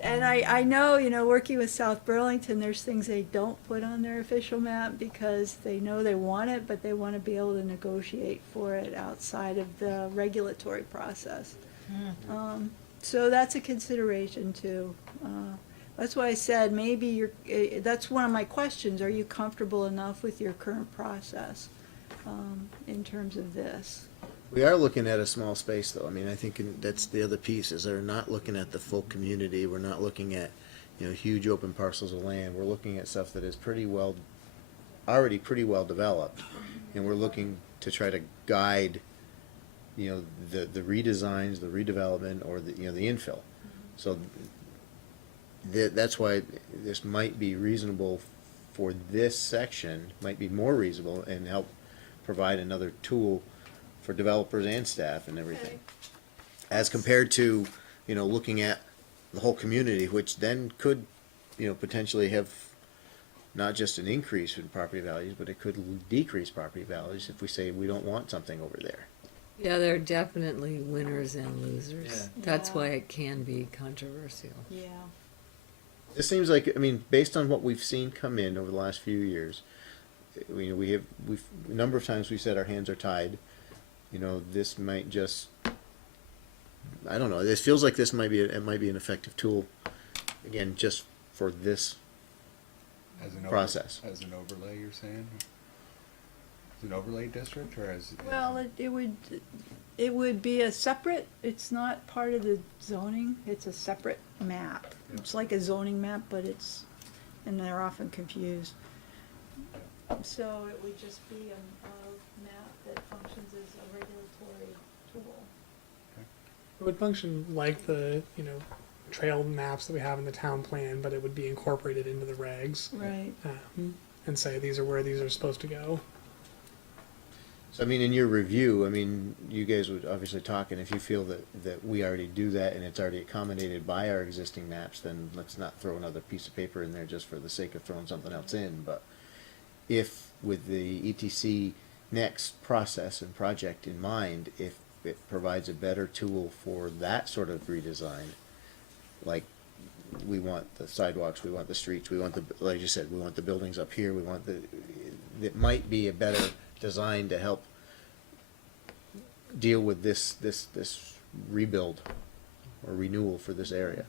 and I know, you know, working with South Burlington, there's things they don't put on their official map because they know they want it, but they want to be able to negotiate for it outside of the regulatory process. So that's a consideration too. That's why I said maybe that's one of my questions. Are you comfortable enough with your current process in terms of this? We are looking at a small space, though. I mean, I think that's the other piece, is they're not looking at the full community. We're not looking at, you know, huge open parcels of land. We're looking at stuff that is already pretty well developed, and we're looking to try to guide, you know, the redesigns, the redevelopment, or the infill. So that's why this might be reasonable for this section, might be more reasonable, and help provide another tool for developers and staff and everything. As compared to, you know, looking at the whole community, which then could, you know, potentially have not just an increase in property values, but it could decrease property values if we say we don't want something over there. Yeah, there are definitely winners and losers. Yeah. That's Yeah. why it can be controversial. Yeah. It seems like, I mean, based on what we've seen come in over the last few years, we've a number of times we said our hands are tied. You know, this might just, I don't know. This feels like this might be an effective tool, again, just for this As an process. As an overlay, you're saying? As an overlay district, or as? Well, it would be a separate, it's not part of the zoning, it's a separate map. Yeah. It's like a zoning map, but and they're often confused. So it would just be a map that functions as a regulatory tool. It would function like the, you know, trail maps that we have in the town plan, but it would be incorporated into the regs. Right. And say these are where these are supposed to go. So, I mean, in your review, I mean, you guys would obviously talk, and if you feel that we already do that and it's already accommodated by our existing maps, then let's not throw another piece of paper in there just for the sake of throwing something else in. But if, with the ETC next process and project in mind, if it provides a better tool for that sort of redesign, like we want the sidewalks, we want the streets, we want like you said, we want the buildings up here, we want it might be a better design to help deal with this rebuild or renewal for this area.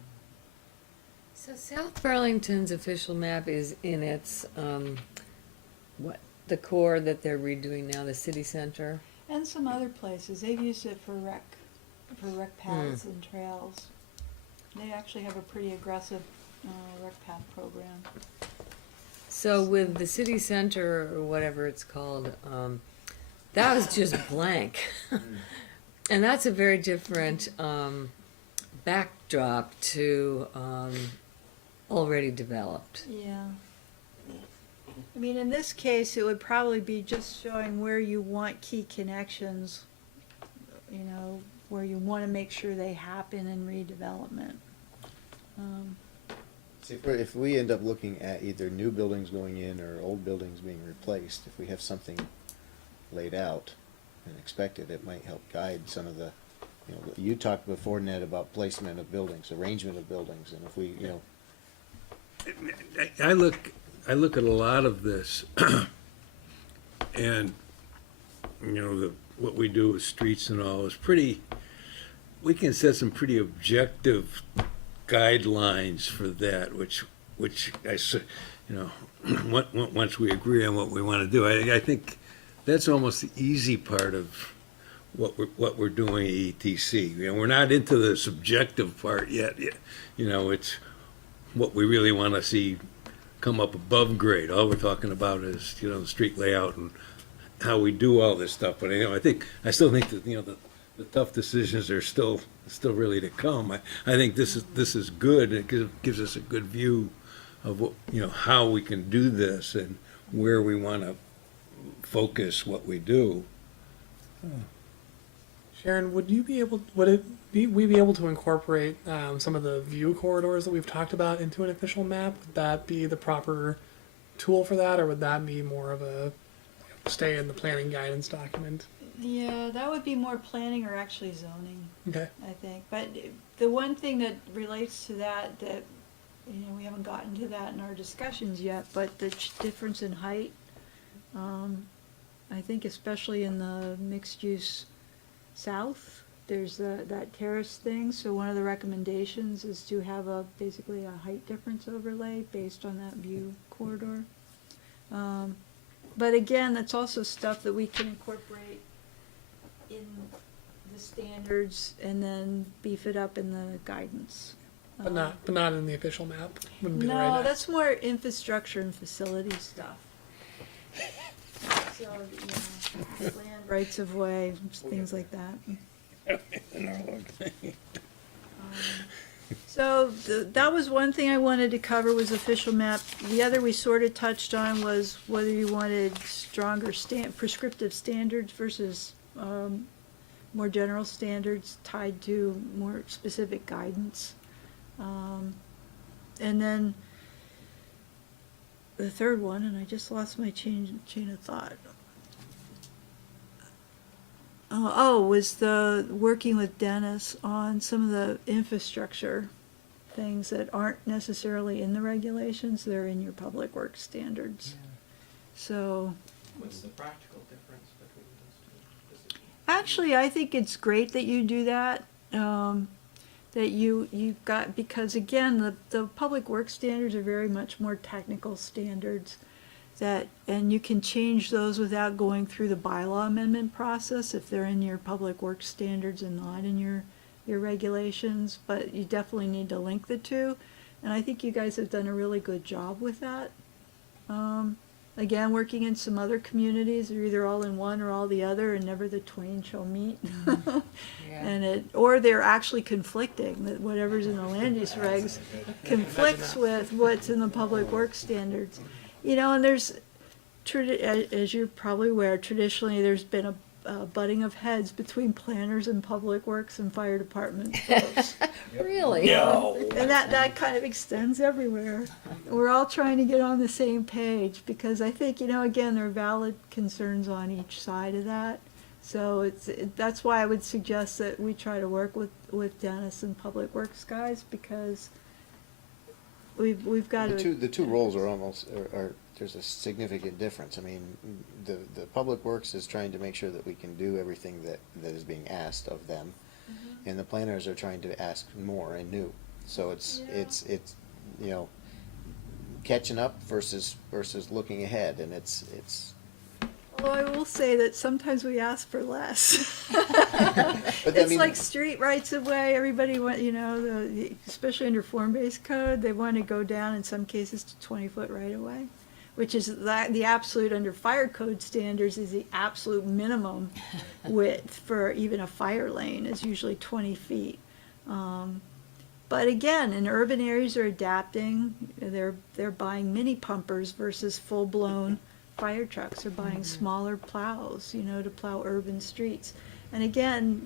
So South Burlington's official map is in its, the core that they're redoing now, the city center. And some other places, they've used it for rec paths and trails. They actually have a pretty aggressive rec path program. So with the city center or whatever it's called, that was just blank. And that's a very different backdrop to already developed. Yeah. I mean, in this case, it would probably be just showing where you want key connections, you know, where you want to make sure they happen in redevelopment. See, if we end up looking at either new buildings going in or old buildings being replaced, if we have something laid out and expected, it might help guide some of the, you know, you talked before, Ned, about placement of buildings, arrangement of buildings, and if we, you know, I look at a lot of this, and, you know, what we do with streets and all is pretty, we can set some pretty objective guidelines for that, which you know, once we agree on what we want to do, I think that's almost the easy part of what we're doing at ETC. You know, we're not into the subjective part yet. You know, it's what we really want to see come up above grade. All we're talking about is, you know, the street layout and how we do all this stuff. But, you know, I still think that, you know, the tough decisions are still really to come. I think this is good. It gives us a good view of what, you know, how we can do this and where we want to focus what we do. Sharon, would we be able to incorporate some of the view corridors that we've talked about into an official map? Would that be the proper tool for that, or would that be more of a stay in the planning guidance document? Yeah, that would be more planning or actually zoning, Okay. I think. But the one thing that relates to that, you know, we haven't gotten to that in our discussions yet, but the difference in height, I think especially in the mixed-use south, there's that terrace thing. So one of the recommendations is to have basically a height difference overlay based on that view corridor. But again, that's also stuff that we can incorporate in the standards and then beef it up in the guidance. But not in the official map. Wouldn't be the right No, act. that's more infrastructure and facility stuff. So, yeah, land rights of way, things like that. So that was one thing I wanted to cover, was official map. The other we sort of touched on was whether you wanted stronger prescriptive standards versus more general standards tied to more specific guidance. And then the third one, and I just lost my chain of thought. Was the working with Dennis on some of the infrastructure things that aren't necessarily in the regulations, they're in your public works standards. So What's the practical difference between those two? actually, I think it's great that you do that. That you've got, because again, the public works standards are very much more technical standards and you can change those without going through the bylaw amendment process if they're in your public works standards and not in your regulations, but you definitely need to link the two. And I think you guys have done a really good job with that. Again, working in some other communities, they're either all in one or all the other, and never the twain shall meet. Or they're actually conflicting, that whatever's in the land use regs conflicts with what's in the public works standards. You know, and there's, as you're probably aware, traditionally there's been a butting of heads between planners and public works and fire department folks. Really? No. And that kind of extends everywhere. We're all trying to get on the same page, because I think, you know, again, there are valid concerns on each side of that. So that's why I would suggest that we try to work with Dennis and Public Works guys, because we've got to. the two roles are almost, there's a significant difference. I mean, the Public Works is trying to make sure that we can do everything that is being asked of them. And the planners are trying to ask more and new. So it's you know, catching up versus looking ahead, and it's Well, I will say that sometimes we ask for less. But It's like street rights of way, everybody want, you know, especially under form-based code, they want to go down in some cases to 20-foot right of way. which is the absolute under fire code standards is the absolute minimum width for even a fire lane is usually 20 feet. But again, in urban areas are adapting. They're buying mini pumpers versus full-blown fire trucks. They're buying smaller plows, to plow urban streets. And again,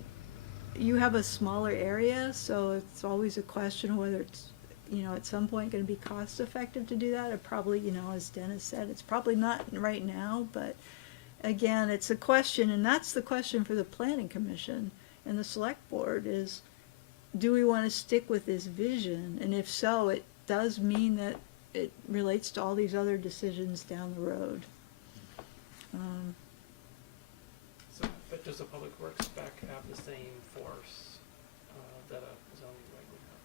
you have a smaller area, so it's always a question of whether it's, at some point going to be cost effective to do that. Or probably, as Dennis said, it's probably not right now, but again, it's a question, and that's the question for the Planning Commission and the Select Board is, do we want to stick with this vision? And if so, it does mean that it relates to all these other decisions down the road. So, but does the public works spec have the same force that a zoning reg would have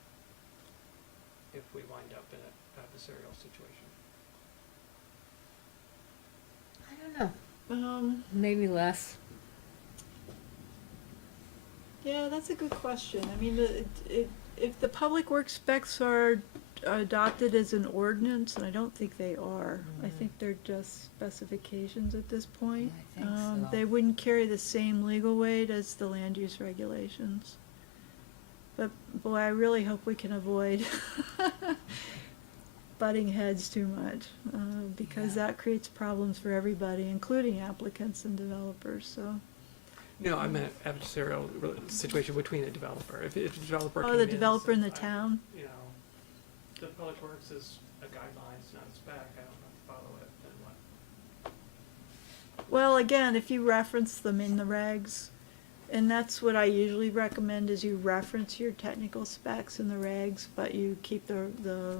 if we wind up in a adversarial situation? I don't know. Maybe less. Yeah, that's a good question. I mean, if the public works specs are adopted as an ordinance, and I don't think they are. I think they're just specifications at this point. I think so. They wouldn't carry the same legal weight as the land use regulations. But boy, I really hope we can avoid butting heads too much, because that creates problems for everybody, including applicants and developers, so. No, I meant adversarial situation between a developer. If a developer Oh, came the in and developer said, in the town? The public works is a guideline, it's not a spec, I don't have to follow it, then what? Well, again, if you reference them in the regs, and that's what I usually recommend, is you reference your technical specs in the regs, but you keep the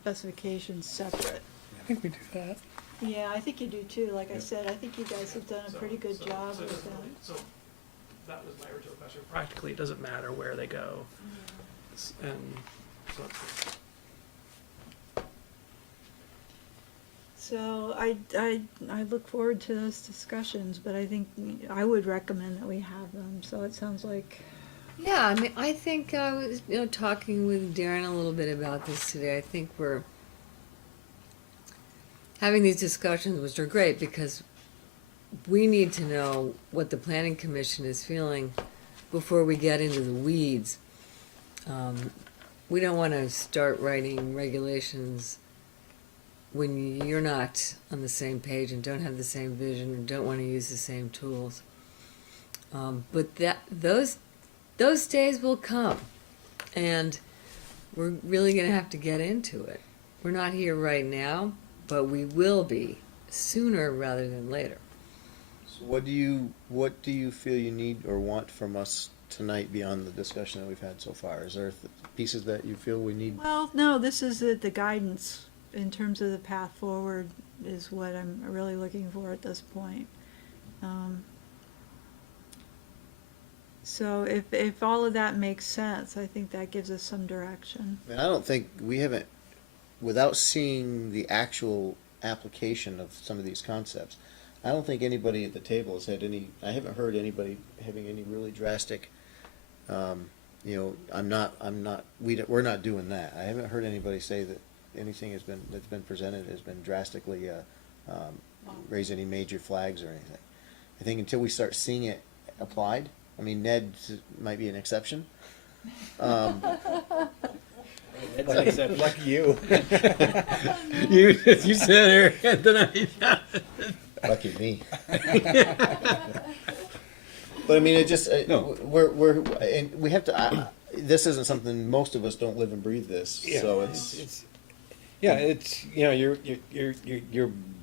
specifications separate. I think we do that. Yeah, I think you do too. Like I said, I think you guys have done a pretty good job So with that. So that was my original question. Practically, it doesn't matter where they go. And so that's good. So I look forward to those discussions, but I think I would recommend that we have them. So it sounds like, Yeah, I mean, I think I was, talking with Darren a little bit about this today. I think we're having these discussions, which are great because we need to know what the Planning Commission is feeling before we get into the weeds. We don't want to start writing regulations when you're not on the same page and don't have the same vision and don't want to use the same tools. But those days will come, and we're really going to have to get into it. We're not here right now, but we will be sooner rather than later. So what do you feel you need or want from us tonight beyond the discussion that we've had so far? Is there pieces that you feel we need? well, no, this is the guidance in terms of the path forward is what I'm really looking for at this point. So if all of that makes sense, I think that gives us some direction. I mean, I don't think we haven't, without seeing the actual application of some of these concepts, I don't think anybody at the table has had any, I haven't heard anybody having any really drastic, we're not doing that. I haven't heard anybody say that anything that's been presented has been drastically, raise any major flags or anything. I think until we start seeing it applied, I mean, Ned might be an exception. It's an exception. Lucky you. You said it tonight. Lucky me. But I mean, it just, No. and we have to, this isn't something, most of us don't live and breathe this, so it's. You're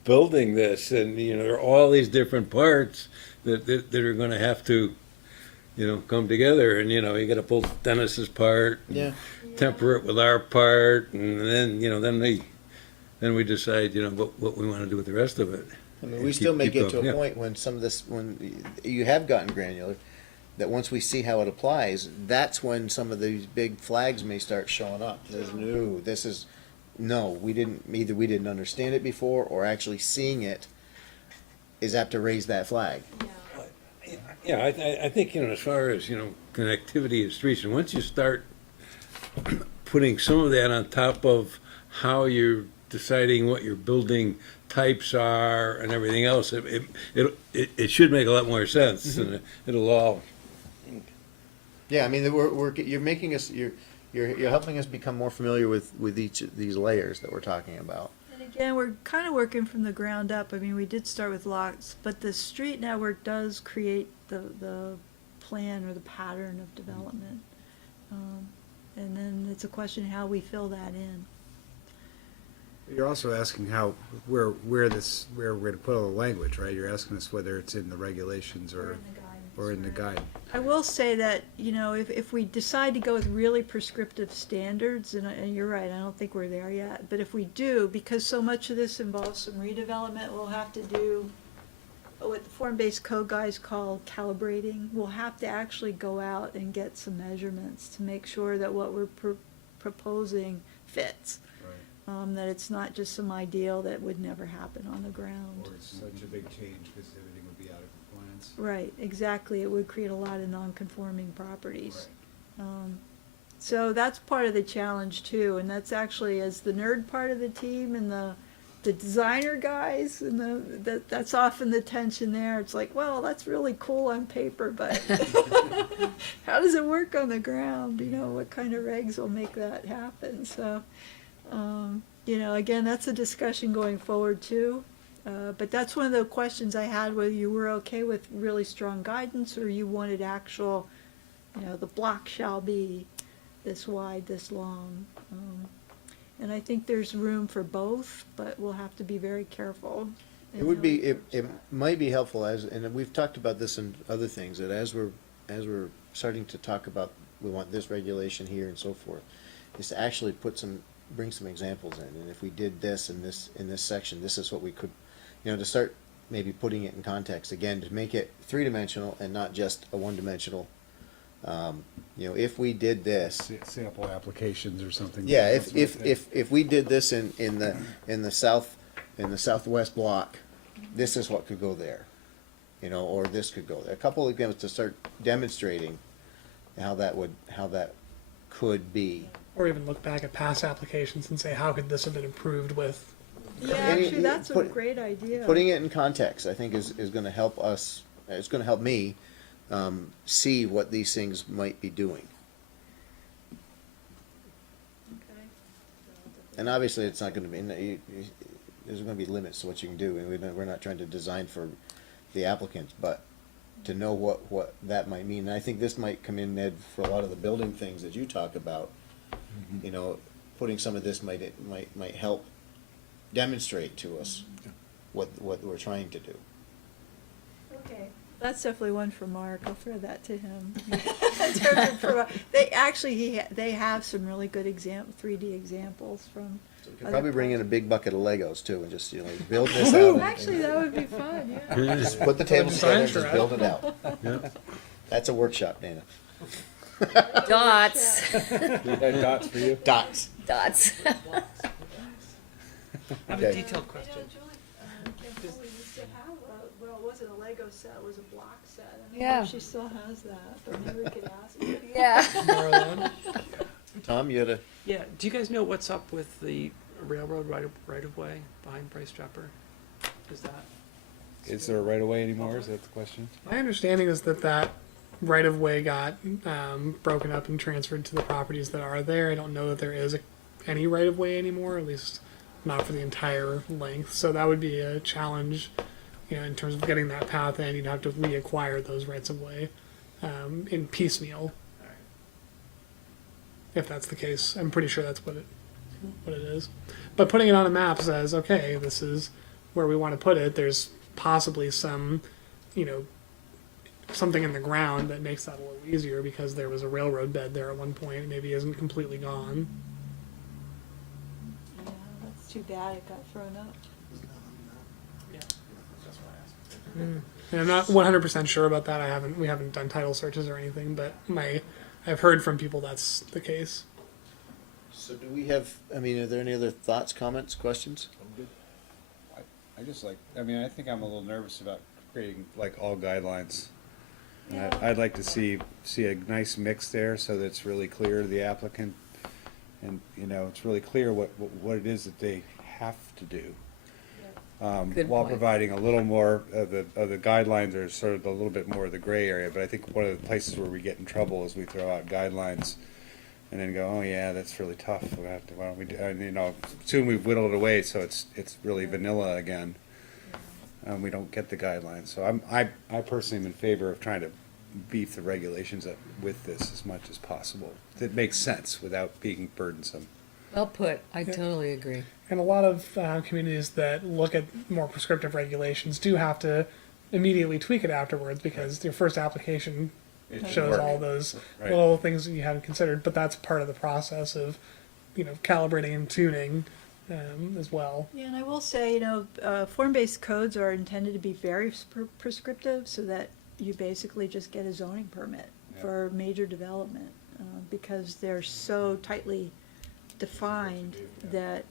building this, and there are all these different parts that are going to have to, come together, and you got to pull Dennis's part, and Yeah. temper it with our part, and then then we decide what we want to do with the rest of it. I mean, And we still may keep get to going. a Yeah. point when when you have gotten granular, that once we see how it applies, that's when some of these big flags may start showing up. There's we didn't understand it before, or actually seeing it is apt to raise that flag. Yeah, I think, as far as, connectivity of streets, and once you start putting some of that on top of how you're deciding what your building types are and everything else, it should make a lot more sense, and it'll all, Yeah, I mean, you're making us, you're helping us become more familiar with each of these layers that we're talking about. And again, we're kind of working from the ground up. I mean, we did start with lots, but the street network does create the plan or the pattern of development. And then it's a question how we fill that in. You're also asking where we're going to put all the language, right? You're asking us whether it's in the regulations or in the guide. I will say that, you know, if we decide to go with really prescriptive standards, and you're right, I don't think we're there yet, but if we do, because so much of this involves some redevelopment, we'll have to do what the form-based code guys call calibrating. We'll have to actually go out and get some measurements to make sure that what we're proposing fits. That it's not just some ideal that would never happen on the ground. Or it's such a big change because everything would be out of compliance. Right, exactly. It would create a lot of non-conforming properties. So that's part of the challenge too, and that's actually, as the nerd part of the team and the designer guys, and that's often the tension there. It's like, well, that's really cool on paper, but how does it work on the ground? You know, what kind of regs will make that happen? So, you know, again, that's a discussion going forward too. But that's one of the questions I had, whether you were okay with really strong guidance or you wanted actual, you know, the block shall be this wide, this long. And I think there's room for both, but we'll have to be very careful. It would be, it might be helpful and we've talked about this in other things, that as we're starting to talk about, we want this regulation here and so forth, is to actually bring some examples in, and if we did this in this section, this is what we could, you know, to start maybe putting it in context, again, to make it three-dimensional and not just a one-dimensional. You know, if we did this, Sample applications or something. yeah, if we did this in the southwest block, this is what could go there, you know, or this could go there. A couple of examples to start demonstrating how that could be. Or even look back at past applications and say, how could this have been improved with? Yeah, Any- actually, that's a put- great idea. Putting it in context, I think, is going to help us. It's going to help me see what these things might be doing. Okay. And obviously, it's not going to be. There's going to be limits to what you can do, and we're not trying to design for the applicants, but to know what that might mean. And I think this might come in, Ned, for a lot of the building things that you talk about. You know, putting some of this might help demonstrate to us what we're trying to do. Okay, that's definitely one for Mark. I'll throw that to him. In terms of they actually, they have some really good 3D examples from. So we could other probably bring in a projects. big bucket of Legos too, and just, you know, build this out. Actually, that would be fun, yeah. Just put the tables together and just Design build it out. yeah. That's a workshop, Dana. Dots, Dots for you? Dots. dots. I have a Okay. detailed question. We used to have, well, it wasn't a Lego set, it was a block set. I don't know Yeah. if she still has that, but maybe we could ask her. Yeah. Borrow that one? Tom, you had a, Yeah, do you guys know what's up with the railroad right-of-way behind Bryce Dropper? Is that? Is there a right of way anymore? Is that the question? My understanding is that right of way got broken up and transferred to the properties that are there. I don't know that there is any right of way anymore, at least not for the entire length. So that would be a challenge, you know, in terms of getting that path in. You'd have to reacquire those rights of way in piecemeal. If that's the case, I'm pretty sure that's what it is. But putting it on a map says, okay, this is where we want to put it. There's possibly some, you know, something in the ground that makes that a little easier because there was a railroad bed there at one point. It maybe isn't completely gone. Yeah, that's too bad it got thrown up. Yeah, that's what I asked. And I'm not 100% sure about that. We haven't done title searches or anything, but I've heard from people that's the case. so do we have, I mean, are there any other thoughts, comments, questions? I just I think I'm a little nervous about creating like all guidelines. And I'd like to see a nice mix there so that it's really clear to the applicant, and you know it's really clear what it is that they have to do. Good While point. providing a little more of the guidelines are sort of a little bit more of the gray area, but I think one of the places where we get in trouble is we throw out guidelines and then go, oh yeah, that's really tough, why don't we do, and, you know, soon we've whittled it away, so it's really vanilla again. We don't get the guidelines, so I personally am in favor of trying to beef the regulations up with this as much as possible. That makes sense without being burdensome. Well put, I totally agree. And a lot of communities that look at more prescriptive regulations do have to immediately tweak it afterwards because your first application It should shows work. all those Right. little things that you haven't considered. But that's part of the process of, calibrating and tuning as well. Yeah, and I will say, form-based codes are intended to be very prescriptive so that you basically just get a zoning permit Yeah. for major development, because they're so tightly defined that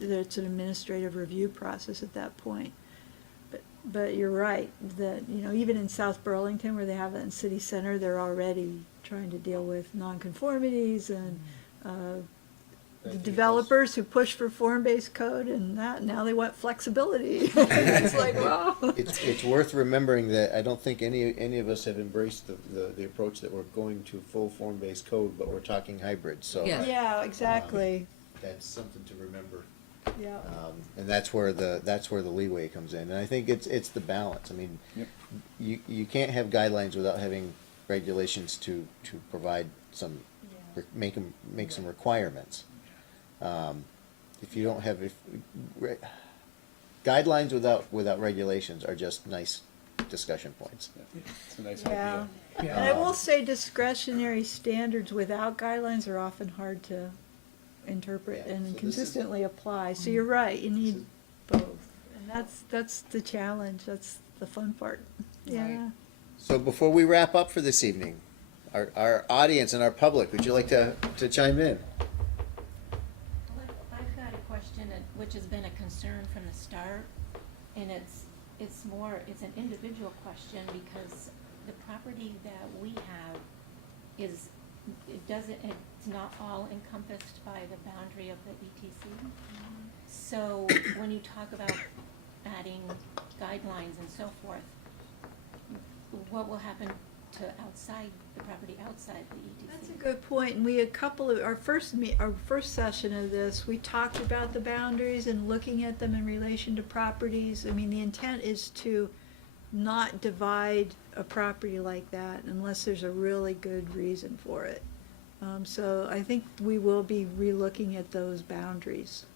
it's an administrative review process at that point. But you're right, that, even in South Burlington, where they have it in city center, they're already trying to deal with nonconformities and, the developers who push for form-based code and that, now they want flexibility. It's like, wow. It's worth remembering that I don't think any of us have embraced the approach that we're going to full form-based code, but we're talking hybrid, so. Yeah. Yeah, exactly, That's something to remember. yeah. And that's where the leeway comes in. And I think it's the balance. I mean, Yep. you can't have guidelines without having regulations to provide some, make some requirements. If you don't have, guidelines without regulations are just nice discussion points. It's a nice Yeah, idea. and I will say discretionary standards without guidelines are often hard to interpret Yeah, so and this is- consistently apply, so you're right, you need both. And that's the challenge, that's the fun part, yeah. So before we wrap up for this evening, our audience and our public, would you like to chime in? I've got a question which has been a concern from the start, and it's an individual question because the property that we have it's not all encompassed by the boundary of the ETC. So when you talk about adding guidelines and so forth, what will happen to the property outside the ETC? That's a good point, and we had our first session of this, we talked about the boundaries and looking at them in relation to properties. I mean, the intent is to not divide a property like that unless there's a really good reason for it. So I think we will be relooking at those boundaries.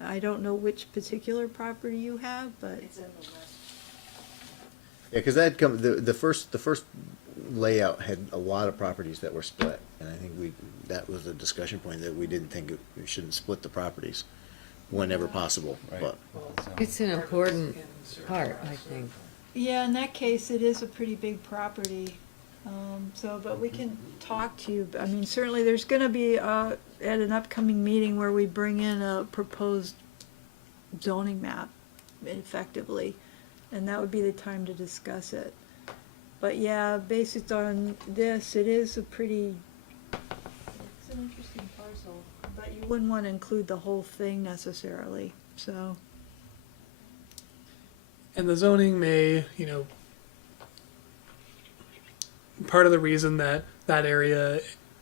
I don't know which particular property you have, but. It's in the list. Yeah, because the first layout had a lot of properties that were split, and I think that was a discussion point that we didn't think we shouldn't split the properties whenever possible, Right. but. It's an important part, I think. Yeah, in that case, it is a pretty big property, but we can talk to you, I mean, certainly there's gonna be, at an upcoming meeting where we bring in a proposed zoning map effectively, and that would be the time to discuss it. But yeah, based on this, it is it's an interesting parcel, but you wouldn't wanna include the whole thing necessarily, so. And the zoning may, part of the reason that area,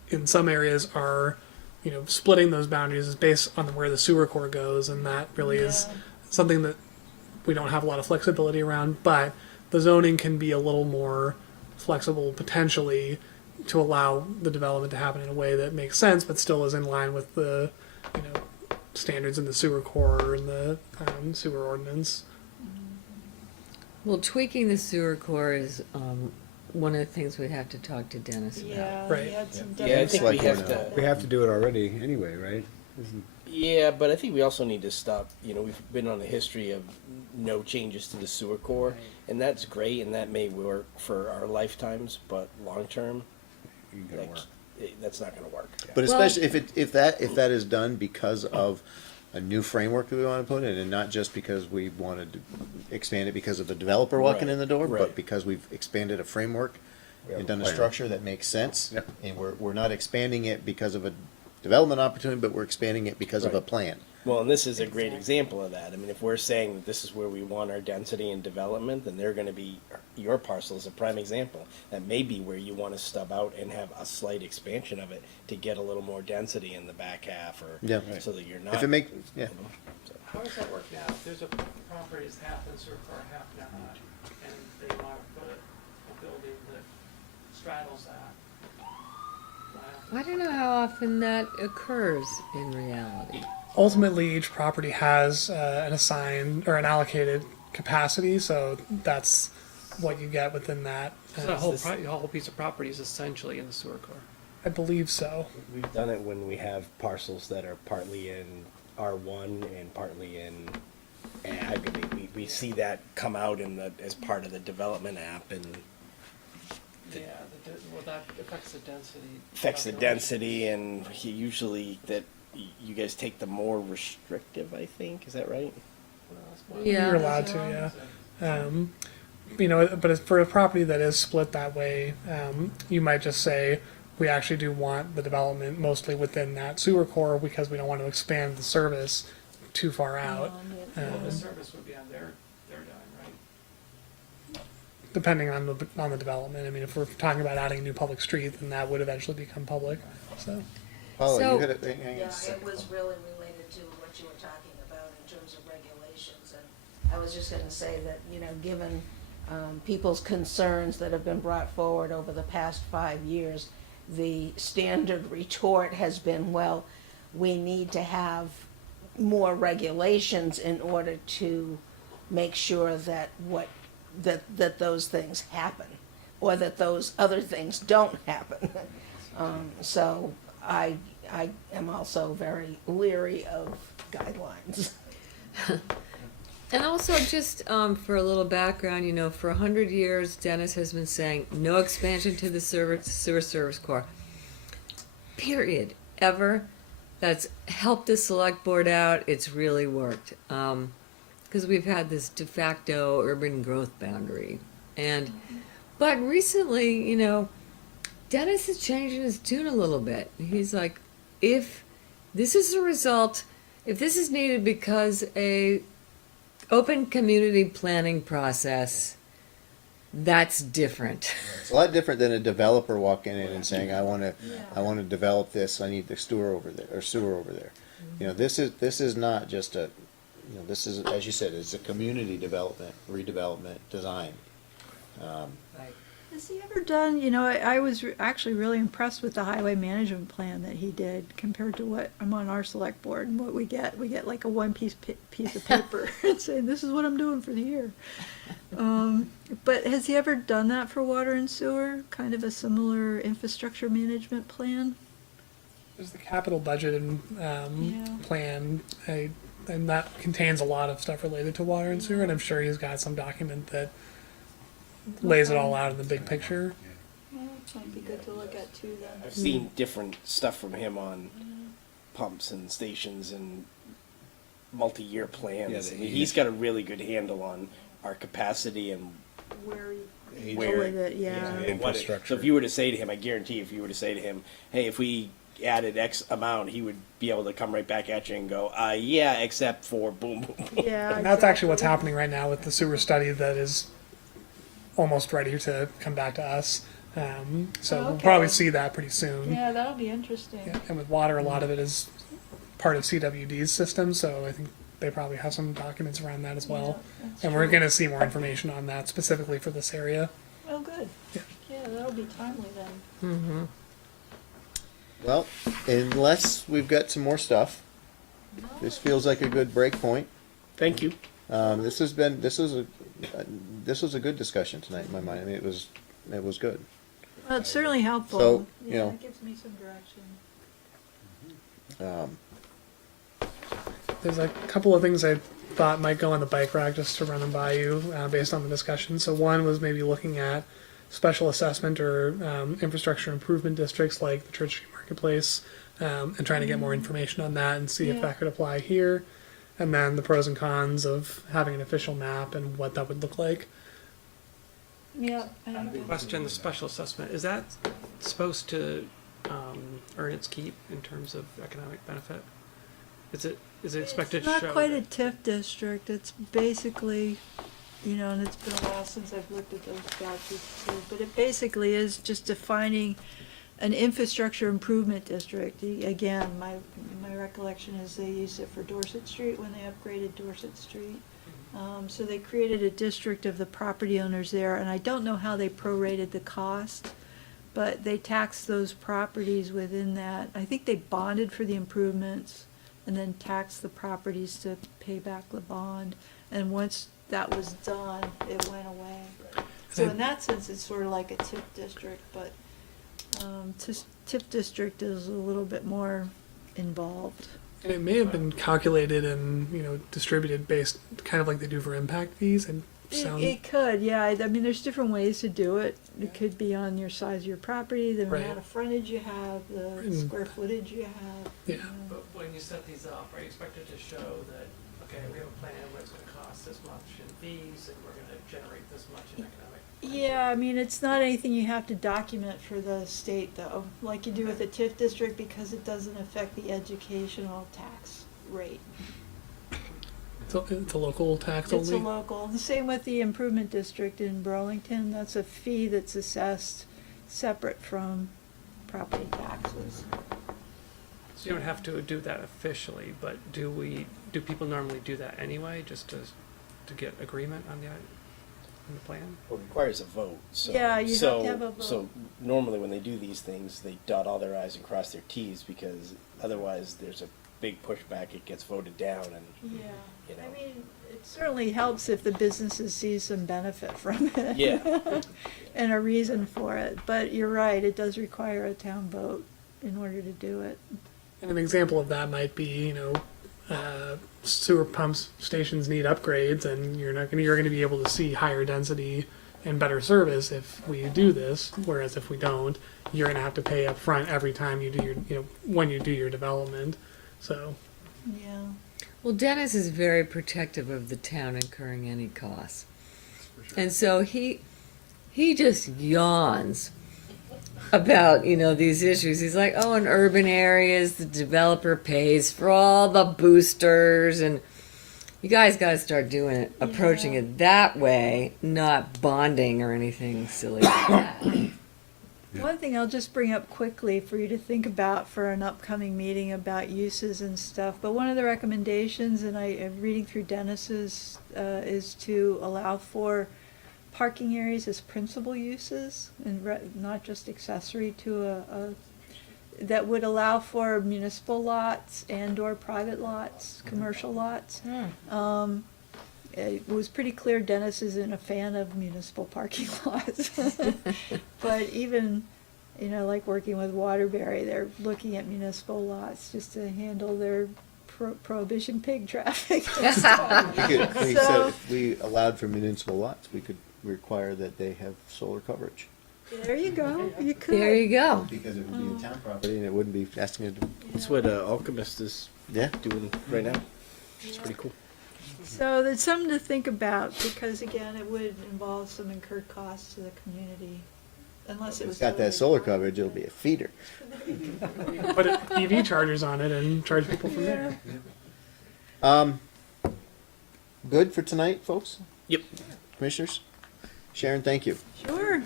in some areas, are, splitting those boundaries is based on where the sewer core goes, and that really is something that we don't have a lot of flexibility around. But the zoning can be a little more flexible potentially to allow the development to happen in a way that makes sense, but still is in line with the, standards in the sewer core and the sewer ordinance. Well, tweaking the sewer core is one of the things we have to talk to Dennis about. Yeah, Right. we had some Yeah, I think we Select have board to. We have to do it already anyway, right? Yeah, but I think we also need to stop, we've been on a history of no changes to the sewer core, and that's great, and that may work for our lifetimes, but long-term, Ain't gonna work. that's not gonna work. But Well- especially if that is done because of a new framework that we want to put in, and not just because we wanted to expand it because of the developer walking in the door, but Right. because we've expanded a framework We have and a done a plan. structure that makes sense. Yep. And we're not expanding it because of a development opportunity, but we're expanding it because of a Right. plan. Well, and this is a great example of that. I mean, if we're saying that this is where we want our density and development, then they're gonna be, your parcel is a prime example. That may be where you wanna stub out and have a slight expansion of it to get a little more density in the back half, or Yeah. so that you're not. If it make, yeah. How does that work now? If there's a property that's half in sewer car, half not, and they want to put a building that straddles that. I don't know how often that occurs in reality. Ultimately, each property has an assigned or an allocated capacity, so that's what you get within that. So the whole piece of property is essentially in the sewer car. I believe so. We've done it when we have parcels that are partly in R1 and partly in ag. I mean, we see that come out in the, as part of the development app, and Yeah, well, that affects the density. affects the calculation. density, and usually that you guys take the more restrictive, I think, is that right? Well, that's one. Yeah. You're allowed to, yeah. You know, but if for a property that is split that way, you might just say, we actually do want the development mostly within that sewer core because we don't want to expand the service too far out. Well, the Um, service would be on their dime, right? depending on the development. I mean, if we're talking about adding a new public street, then that would eventually become public. So Paula, So- you had it, hang on a Yeah, second. it was really related to what you were talking about in terms of regulations, and I was just gonna say that, you know, given people's concerns that have been brought forward over the past 5 years, the standard retort has been, well, we need to have more regulations in order to make sure that that those things happen, or that those other things don't happen. So I am also very leery of guidelines. And also, just for a little background, you know, for 100 years, Dennis has been saying no expansion to the sewer service core. Period. Ever. That's helped the select board out. It's really worked. Because we've had this de facto urban growth boundary. But recently, you know, Dennis is changing his tune a little bit. He's like, if this is a result, if this is needed because a open community planning process, that's different. It's a lot different than a developer walking in and saying, I wanna develop this, I need the sewer over there. You know, this is not just a, you know, this is, as you said, it's a community development, redevelopment, design. Has he ever done, you know, I was actually really impressed with the highway management plan that he did compared to what I'm on our select board and what we get. We get like a piece of paper saying, this is what I'm doing for the year. But has he ever done that for water and sewer? Kind of a similar infrastructure management plan? there's the capital budget and plan, and that contains a lot of stuff related to water and sewer, and I'm sure he's got some document that lays it all out in the big picture. Well, that might be good to look at too then. I've seen different stuff from him on pumps and stations and multi-year plans. Yeah, I mean, he's got a really good handle on our capacity and Where you Where- go with it, yeah. what it- Infrastructure. So if you were to say to him, I guarantee if you were to say to him, hey, if we added X amount, he would be able to come right back at you and go, yeah, except for boom, boom, boom. Yeah, And that's actually what's exactly. happening right now with the sewer study that is almost ready to come back to us. So we'll probably Okay. see that pretty soon. Yeah, that'll be interesting. Yeah, and with water, a lot of it is part of CWD's system, so I think they probably have some documents around that as well. Yeah, that's And we're true. going to see more information on that specifically for this area. Oh, good. Yeah. Yeah, that'll be timely then. Well, unless we've got some more stuff, this feels like a good break point. Thank you. This was a good discussion tonight in my mind. I mean, it was good. Well, it's certainly helpful. So, you Yeah, know- it gives me some direction. There's a couple of things I thought might go on the bike rack just to run them by you based on the discussion. So one was maybe looking at special assessment or infrastructure improvement districts like the Church Street Marketplace and trying to get more information on that and see if Yeah. that could apply here. And then the pros and cons of having an official map and what that would look like. Yeah. I don't know. Question, the special assessment, is that supposed to earn its keep in terms of economic benefit? Is it expected It's to not show? quite a that- TIF district, it's basically, you know, and it's been a while since I've looked at those statutes too, but it basically is just defining an infrastructure improvement district. Again, my recollection is they used it for Dorset Street when they upgraded Dorset Street. So they created a district of the property owners there, and I don't know how they prorated the cost, but they taxed those properties within that. I think they bonded for the improvements and then taxed the properties to pay back the bond. And once that was done, it went away. So in that sense, it's sort of like a TIF district, but TIF district is a little bit more involved. And it may have been calculated and, you know, distributed based kind of like they do for impact fees and sound. It could, yeah. I mean, there's different ways to do it. It could be on your size of your property, the Right. amount of frontage you have, the And- square footage you have. Yeah. you know. But when you set these up, are you expected to show that, okay, we have a plan where it's gonna cost this much in fees, and we're gonna generate this much in economic? Yeah, I mean, it's not anything you have to document for the state, though, like you do with the TIF district, because it doesn't affect the educational tax rate. It's a local tax It's a only. local, the same with the improvement district in Burlington, that's a fee that's assessed separate from property taxes. So you don't have to do that officially, but do people normally do that anyway, just to get agreement on the plan? Well, it requires a vote, so. Yeah, you have so- to have a vote. So normally when they do these things, they dot all their i's and cross their t's, because otherwise there's a big pushback, it gets voted down, and, Yeah, you know. I mean, it certainly helps if the businesses see some benefit from it. Yeah. And a reason for it, but you're right, it does require a town vote in order to do it. And an example of that might be, you know, sewer pumps stations need upgrades, and you're going to be able to see higher density and better service if we do this. Whereas if we don't, you're going to have to pay up front every time you do your, you know, when you do your development. So Yeah. Well, Dennis is very protective of the town incurring any costs. And so he just yawns about, you know, these issues. He's like, oh, in urban areas, the developer pays for all the boosters, and you guys got to start doing it, approaching Yeah. it that way, not bonding or anything silly like that. One thing I'll just bring up quickly for you to think about for an upcoming meeting about uses and stuff, but one of the recommendations, and I'm reading through Dennis's, is to allow for parking areas as principal uses and not just accessory to that would allow for municipal lots and or private lots, commercial lots. It was pretty clear Dennis isn't a fan of municipal parking lots. But even, you know, like working with Waterbury, they're looking at municipal lots just to handle their prohibition pig traffic. We said So- if we allowed for municipal lots, we could require that they have solar coverage. There you go, you could. There you go. Because it would be a town property and it wouldn't be asking it to, That's what Alchemist is yeah. doing right now. It's pretty cool. So there's something to think about, because again, it would involve some incurred costs to the community, unless it If was. it's got that totally solar private. coverage, it'll be a feeder. put EV chargers on it and charge people from there. Good for tonight, folks? Yep. Commissioners? Sharon, thank you. Sure,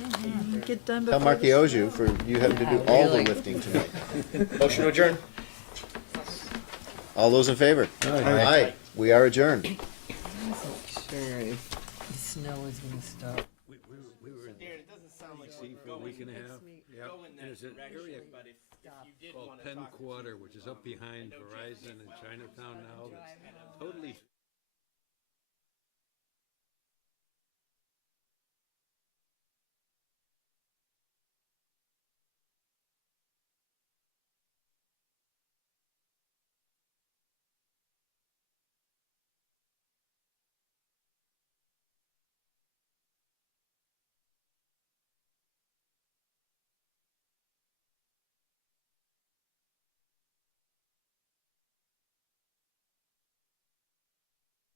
get done Tell before. Mark the Ioju snow. for you having to do Yeah, all really. the lifting tonight. Motion to adjourn. All those in favor? Aye. We are adjourned. I wasn't sure if the snow was going to stop. We were in Darren, it doesn't sound like D.C. for a week and a half. Yep. go in And that there's an area direction, but if you did called want to Penn talk. Quarter, which is up behind Verizon and Chinatown now, that's totally